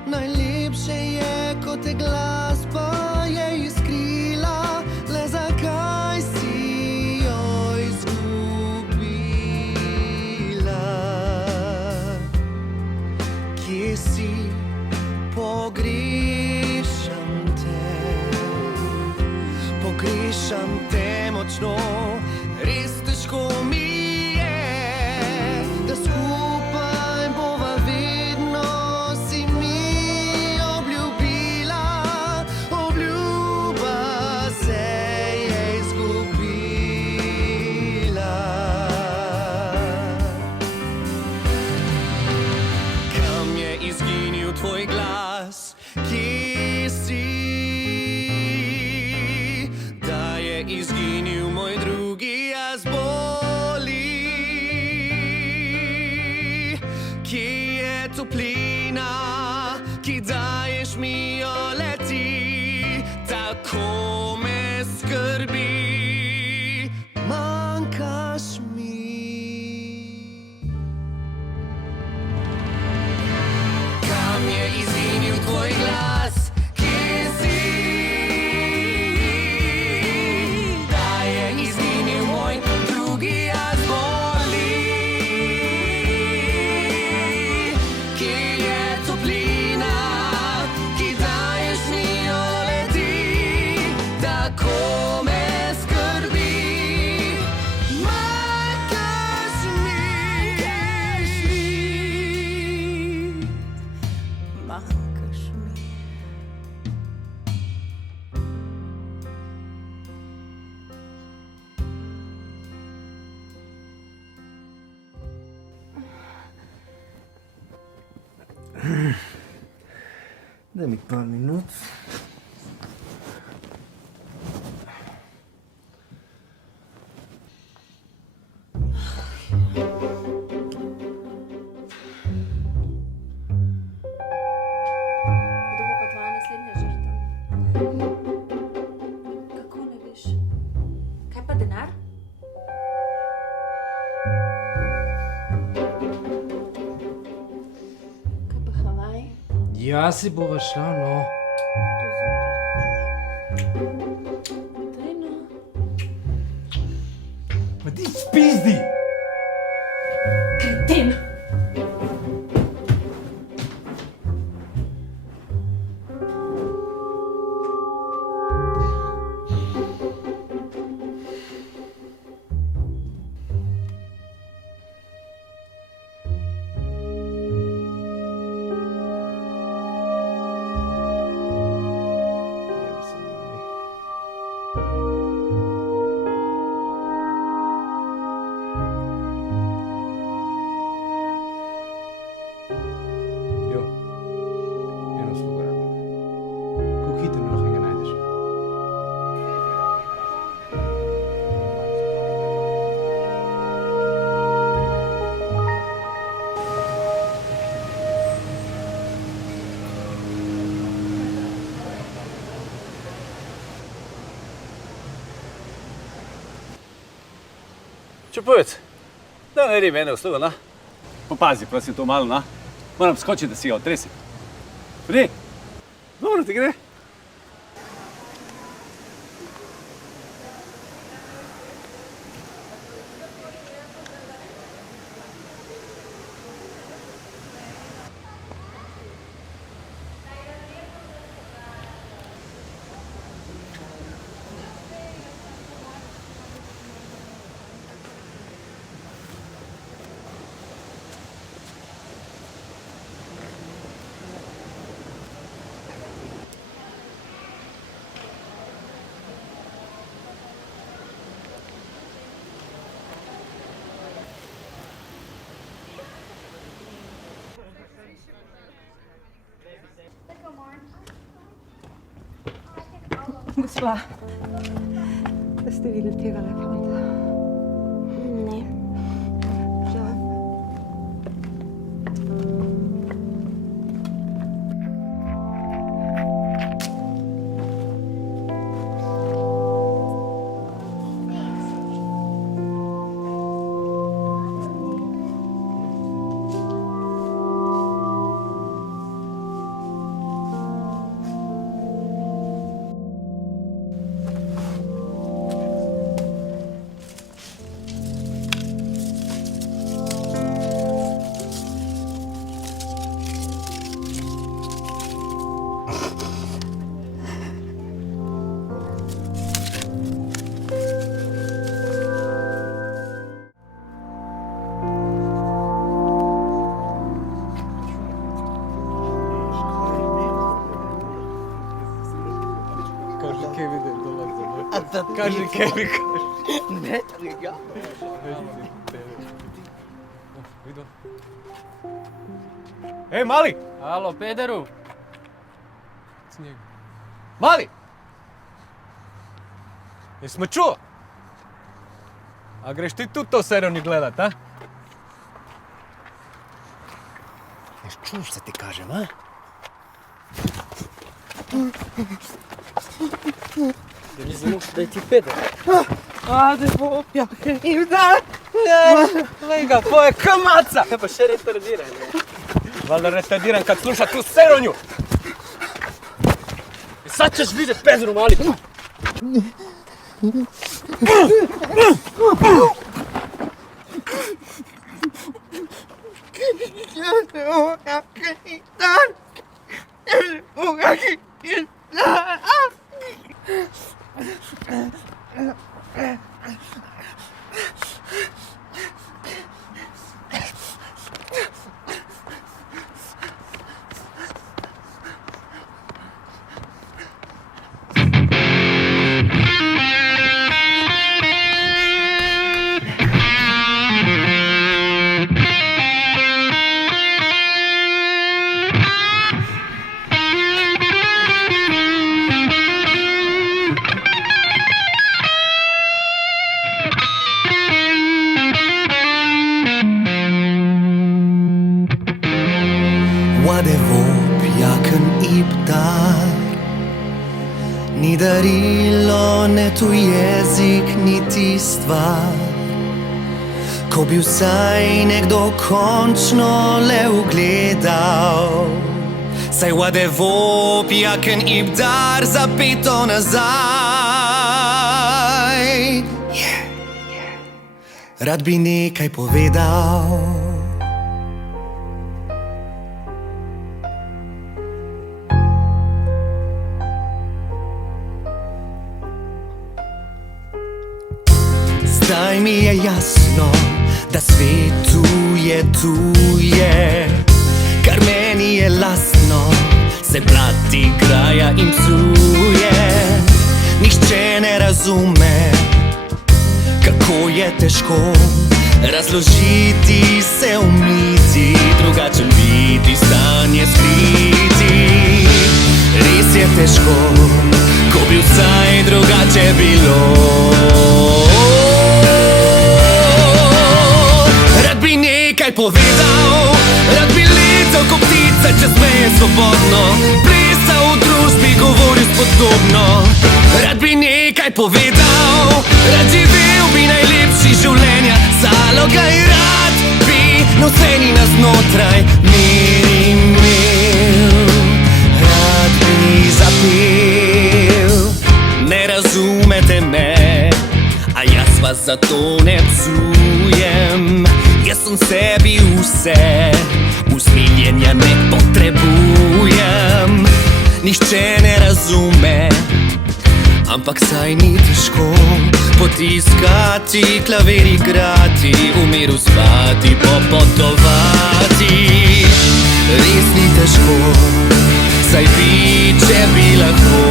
Najlepše je, ko te glasba je izkrila, le zakaj si jo izgubila? Kje si? Pogrešam te močno, res težko mi je, da skupaj bova vedno, si mi obljubila. Obljuba se je izgubila. Kam je izginil tvoj glas? Kje si? Da je izginil moj drugi jaz boli. Kje je toplina, ki daješ mi jo leti? Tako me skrbi, manjkaš mi. Kam je izginil tvoj glas? Kje si? Da je izginil moj drugi jaz boli. Kje je toplina, ki daješ mi jo leti? Tako me skrbi, manjkaš mi, manjkaš mi. Daj mi par minut. denar? Kaj pa Havaj? Ja si bova šla, no. Daj no. Ma ti spizdi! Kreten! Jo, eno slugo rabim. Kako hitro mi lahko ga najdeš? Čupujec, da naredi mene uslugo, na? Popazi, prosim, to malo, na? Moram skočiti, da si ga otresi. Pri? Dobro ti gre. Gospa, da ste videli tega fanta? Ne. Žal. Кажи Кеви да долази. А да Кажи Кеви, кажи. Не, трига. Ej, mali! Alo, pederu! Mali! Jesmo čuo? A greš ti tu to seroni gledat, a? Ješ čuo šta ti kažem, a? Ja nisam da je ti peder. Ade, popja, im da! Glej ga, to je kamaca! Pa še retardiran je. Valjda retardiran kad sluša tu seronju! I sad ćeš vidjet pederu, mali! darilo, ne tu jezik, niti stvar. Ko bi vsaj nekdo končno le ugledal, saj vade vop, jaken ibdar zapeto nazaj. Rad bi nekaj povedal. Zdaj mi je jasno, da svetuje tuje, kar meni je lastno, se blati, graja in psuje. Nihče ne razume, kako je težko razložiti, se umiti, drugačen biti, stanje skriti. Res je težko, ko bi vsaj drugače bilo. Rad bi nekaj povedal, rad bi letel kot ptica čez meje svobodno, plesal v družbi, govoril spodobno. Rad bi nekaj povedal, rad živel bi najlepši življenja, zaloga je rad bi noseni na znotraj mir imel. Rad bi zapel, ne razumete me, a jaz vas zato ne psujem. Jaz sem sebi vse, usmiljenja ne potrebujem. Nihče ne razume, ampak saj ni težko potiskati, klavir igrati, v miru spati, popotovati. Res ni težko, saj bi, če bi lahko.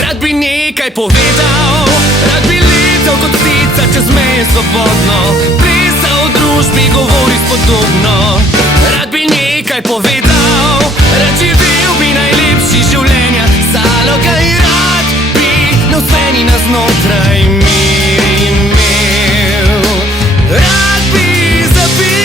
Rad bi nekaj povedal, rad bi letel kot ptica čez meje svobodno, plesal v družbi, govori spodobno. Rad bi nekaj povedal, rad živel bi najlepši življenja, zaloga je rad bi noseni na znotraj mir imel. Rad bi zapil.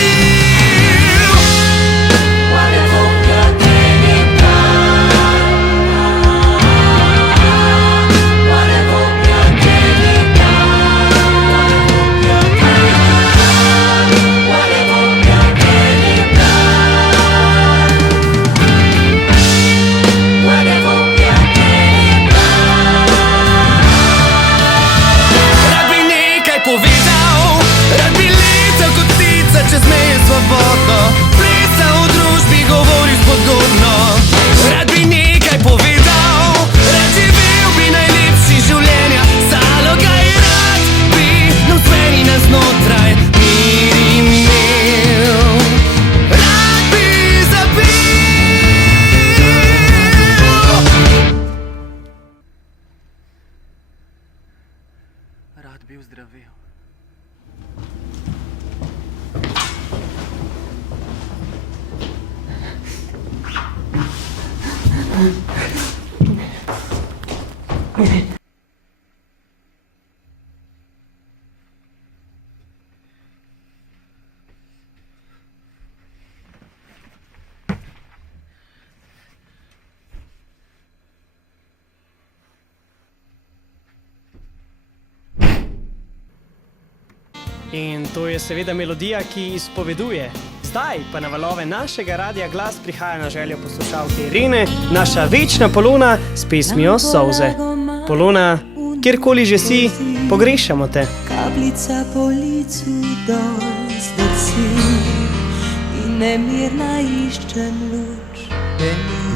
Čez meje svobodno, plesal v družbi, govori spodobno. Rad bi nekaj povedal, rad živel bi najlepši življenja, zaloga je rad bi noseni na znotraj mir imel. Rad bi zapil. Rad bi vzdravel. In to je seveda melodija, ki izpoveduje. Zdaj pa na valove našega radia Glas prihaja na željo poslušalke Irene, naša večna Polona s pesmijo Solze. Polona, kjerkoli že si, pogrešamo te. Kapljica po licu dol zdrsi in nemirna iščem luč veni.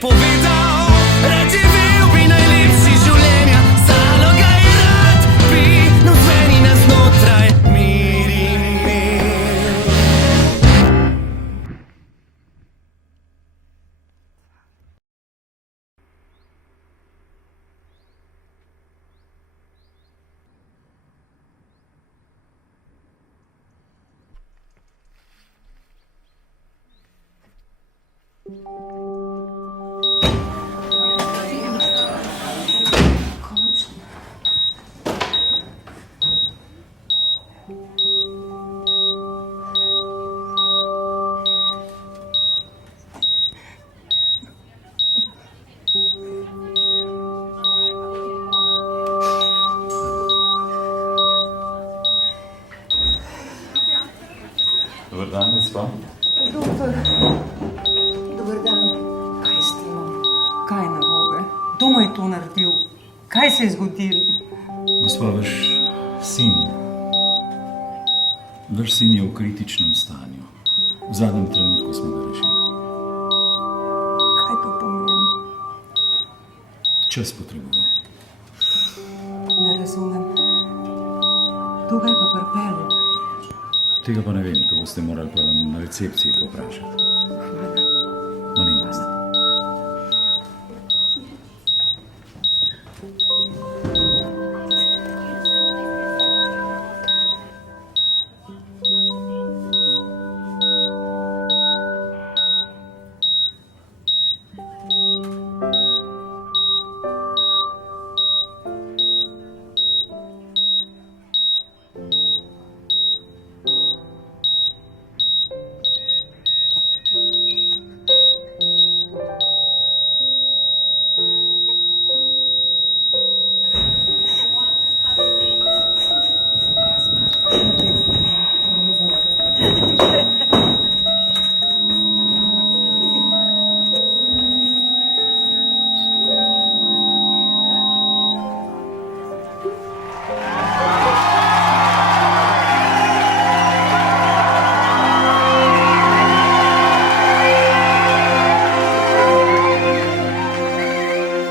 povedal, rad živel bi najlepši življenja, zaloga je rad bi navzveni na znotraj mir imel. Dobar dan, gospa. Doktor, dober dan. Kaj s tem? Kaj je narobe? Kdo mu je to naredil? Kaj se je zgodilo? Gospa, vaš sin je v kritičnem stanju. V zadnjem trenutku smo ga rešili. Kaj to pomeni? Čas potrebuje. Ne razumem. Kdo ga je pa pripeljal? Tega pa ne vem, to boste morali pa na recepciji povprašati. Malenkost.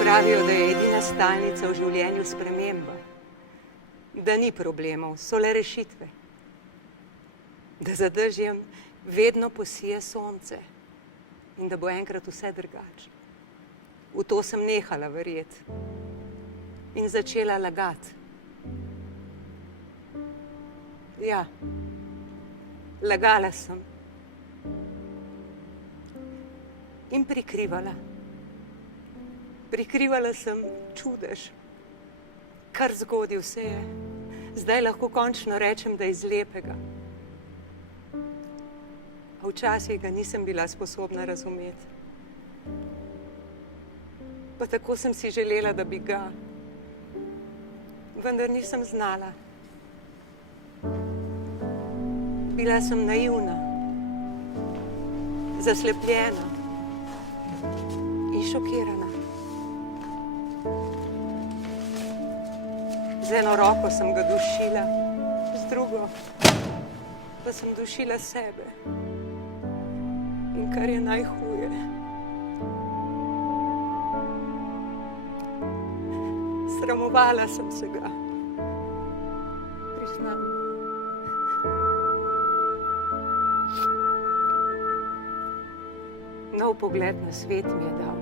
Pravijo, da je edina stalnica v življenju sprememba. Da ni problemov, so le rešitve. Da za dežjem vedno posije sonce in da bo enkrat vse drugače. V to sem nehala verjeti in začela lagati. Ja, lagala sem in prikrivala. Prikrivala sem čudež, kar zgodil se je. Zdaj lahko končno rečem, da je iz lepega. A včasih ga nisem bila sposobna razumeti. Pa tako sem si želela, da bi ga. Vendar nisem znala. Bila sem naivna, zaslepljena in šokirana. Z eno roko sem ga dušila, z drugo pa sem dušila sebe. In kar je najhuje, sramovala sem se ga. Priznam. Nov pogled na svet mi je dal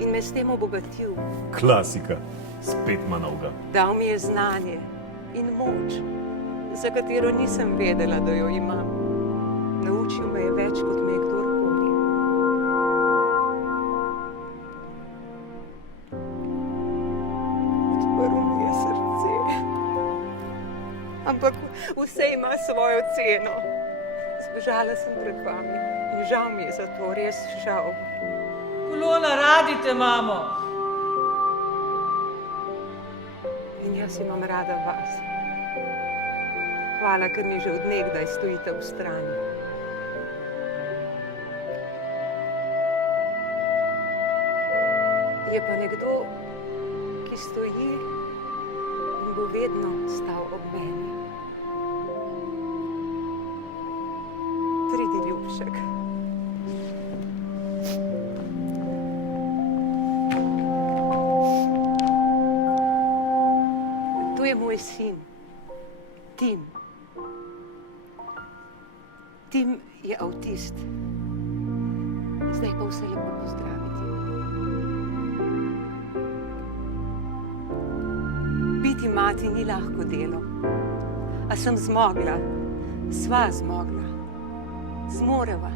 in me s tem obogatil. Klasika, spet manovga. Dal mi je znanje in moč, za katero nisem vedela, da jo imam. Naučil me je več, kot me je kdorkoli. Odprl mi je srce. Ampak vse ima svojo ceno. Zbežala sem pred vami in žal mi je za to, res žal. Polona, radi te imamo. In jaz imam rada vas. Hvala, ker mi že od nekdaj stojite v strani. Je pa nekdo, ki stoji in bo vedno stal ob meni. Pridi, ljubček. sin, Tim. Tim je avtist. Zdaj pa vse lepo pozdraviti. Biti mati ni lahko delo, a sem zmogla, sva zmogla, zmoreva.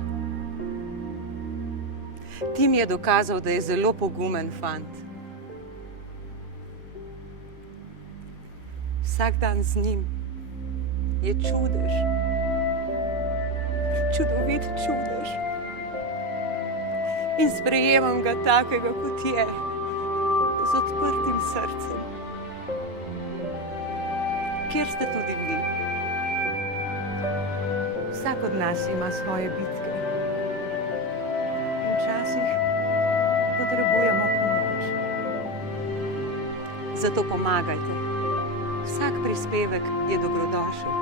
Tim je dokazal, da je zelo pogumen fant. Vsak dan z njim je čudež, čudovit čudež. In sprejemam ga takega, kot je, z odprtim srcem. Kjer ste tudi vi? Vsak od nas ima svoje bitke. Včasih potrebujemo pomoč. Zato pomagajte. Vsak prispevek je dobrodošel.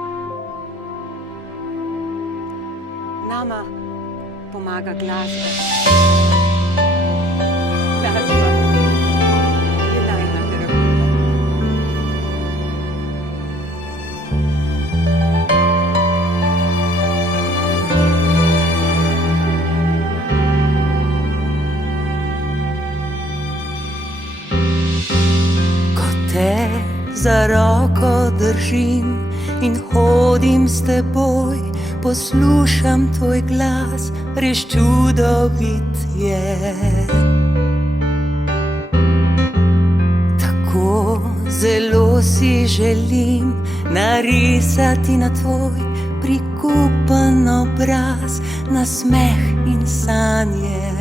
Nama pomaga glasba. Glasba je najina terapija. Za roko držim in hodim s teboj, poslušam tvoj glas, res čudovit je. Tako zelo si želim narisati na tvoj prikupen obraz, nasmeh in sanje.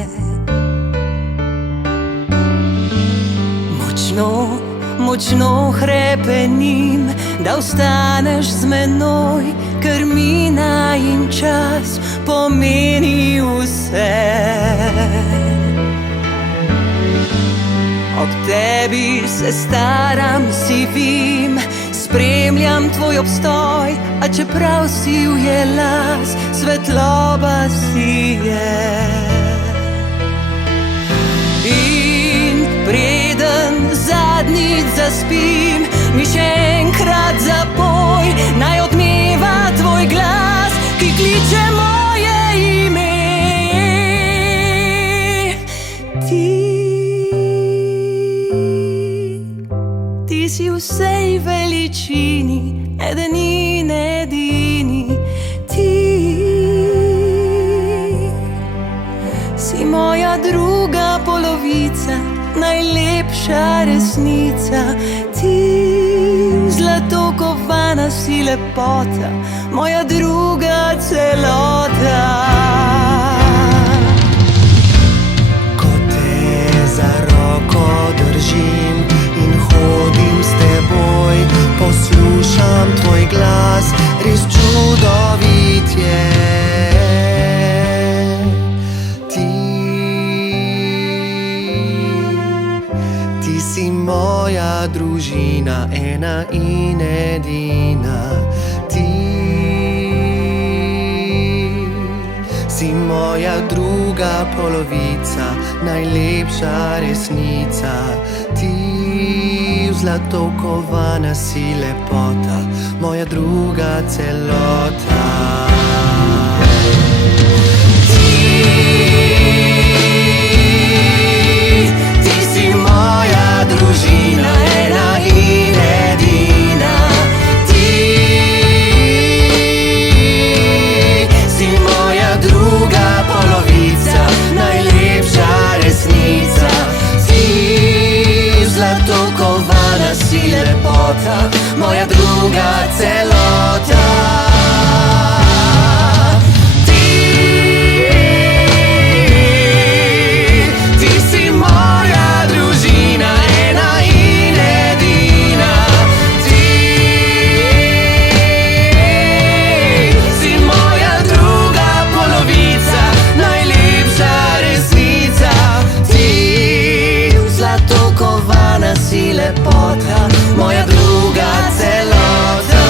Močno hrepenim, da ostaneš z menoj, ker mina in čas pomeni vse. Ob tebi se staram, si vim, spremljam tvoj obstoj, a čeprav si ujelas, svetloba si je. In preden zadnjič zaspim, mi še enkrat zapoj, naj odmeva tvoj glas, ki kliče moje ime. Ti si v vsej veličini, eden in edini. Ti si moja druga polovica, najlepša resnica. Ti, zlato kovana, si lepota, moja druga celota. Ko te za roko držim in hodim s teboj, poslušam tvoj glas, res čudovit je. Si moja družina, ena in edina. Ti si moja druga polovica, najlepša resnica. Ti, v zlato kovana, si lepota, moja druga celota. Družina, ena in edina. Ti si moja druga polovica, najlepša resnica. Ti, zlato kovana, si lepota, moja druga celota. Si lepota, moja druga celota.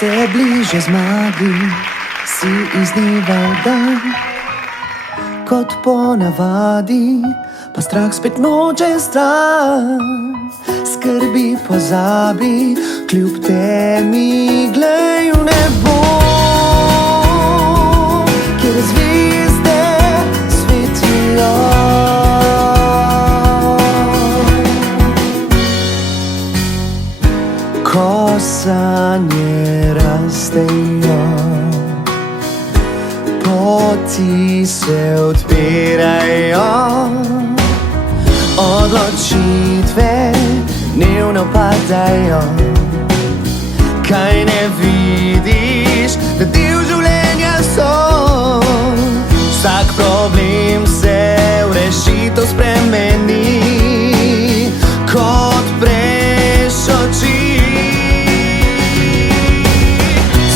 vse bliže zmagi, si iz dneva v dan. Kot ponavadi, pa strah spet noče stran. Skrbi pozabi, kljub temi glej v nebo, kjer zvezde svetijo. Ko sanje rastejo, poti se odpirajo, odločitve dnevno padajo. Kaj ne vidiš, da del življenja so? Vsak problem se v rešitev spremeni, ko odpreš oči.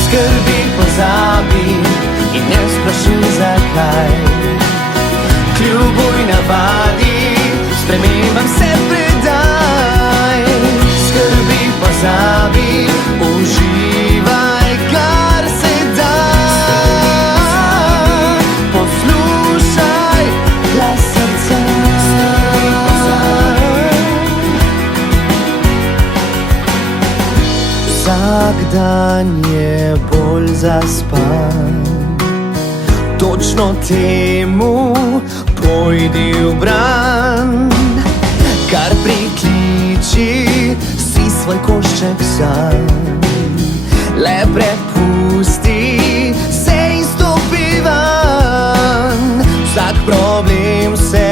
Skrbi pozabi in ne sprašuj zakaj. Kljubuj navadi, spremembam se predaj. Skrbi pozabi, uživaj kar se da. Poslušaj glas srca. Vsak dan je bolj zaspan, točno temu pojdi v bran. Kar prikliči si svoj košček sanj, le prepusti se in stopi van. Vsak problem se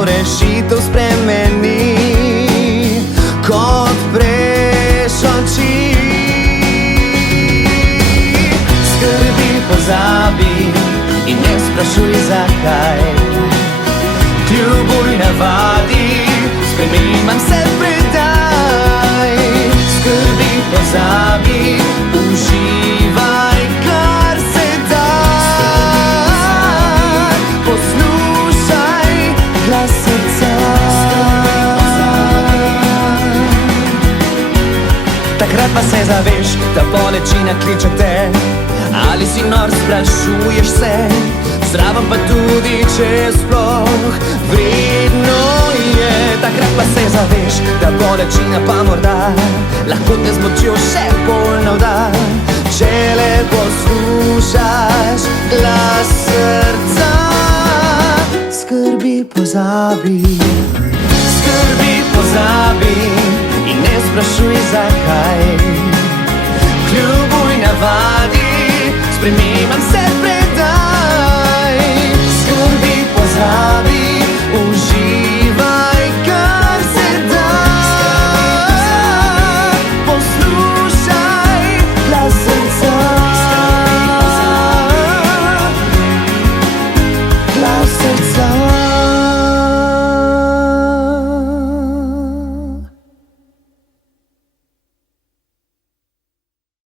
v rešitev spremeni, ko odpreš oči. Skrbi pozabi in ne sprašuj zakaj. Kljubuj navadi, spremembam se predaj. Skrbi pozabi, uživaj kar se da. Poslušaj glas srca. Takrat pa se zaveš, da bolečina kliče te. Ali si nor, sprašuješ se, zraven pa tudi, če sploh vredno je. Takrat pa se zaveš, da bolečina pa morda lahko te z močjo še bolj navda, če le poslušaš glas srca. Skrbi pozabi, skrbi pozabi in ne sprašuj zakaj. Kljubuj navadi, spremembam se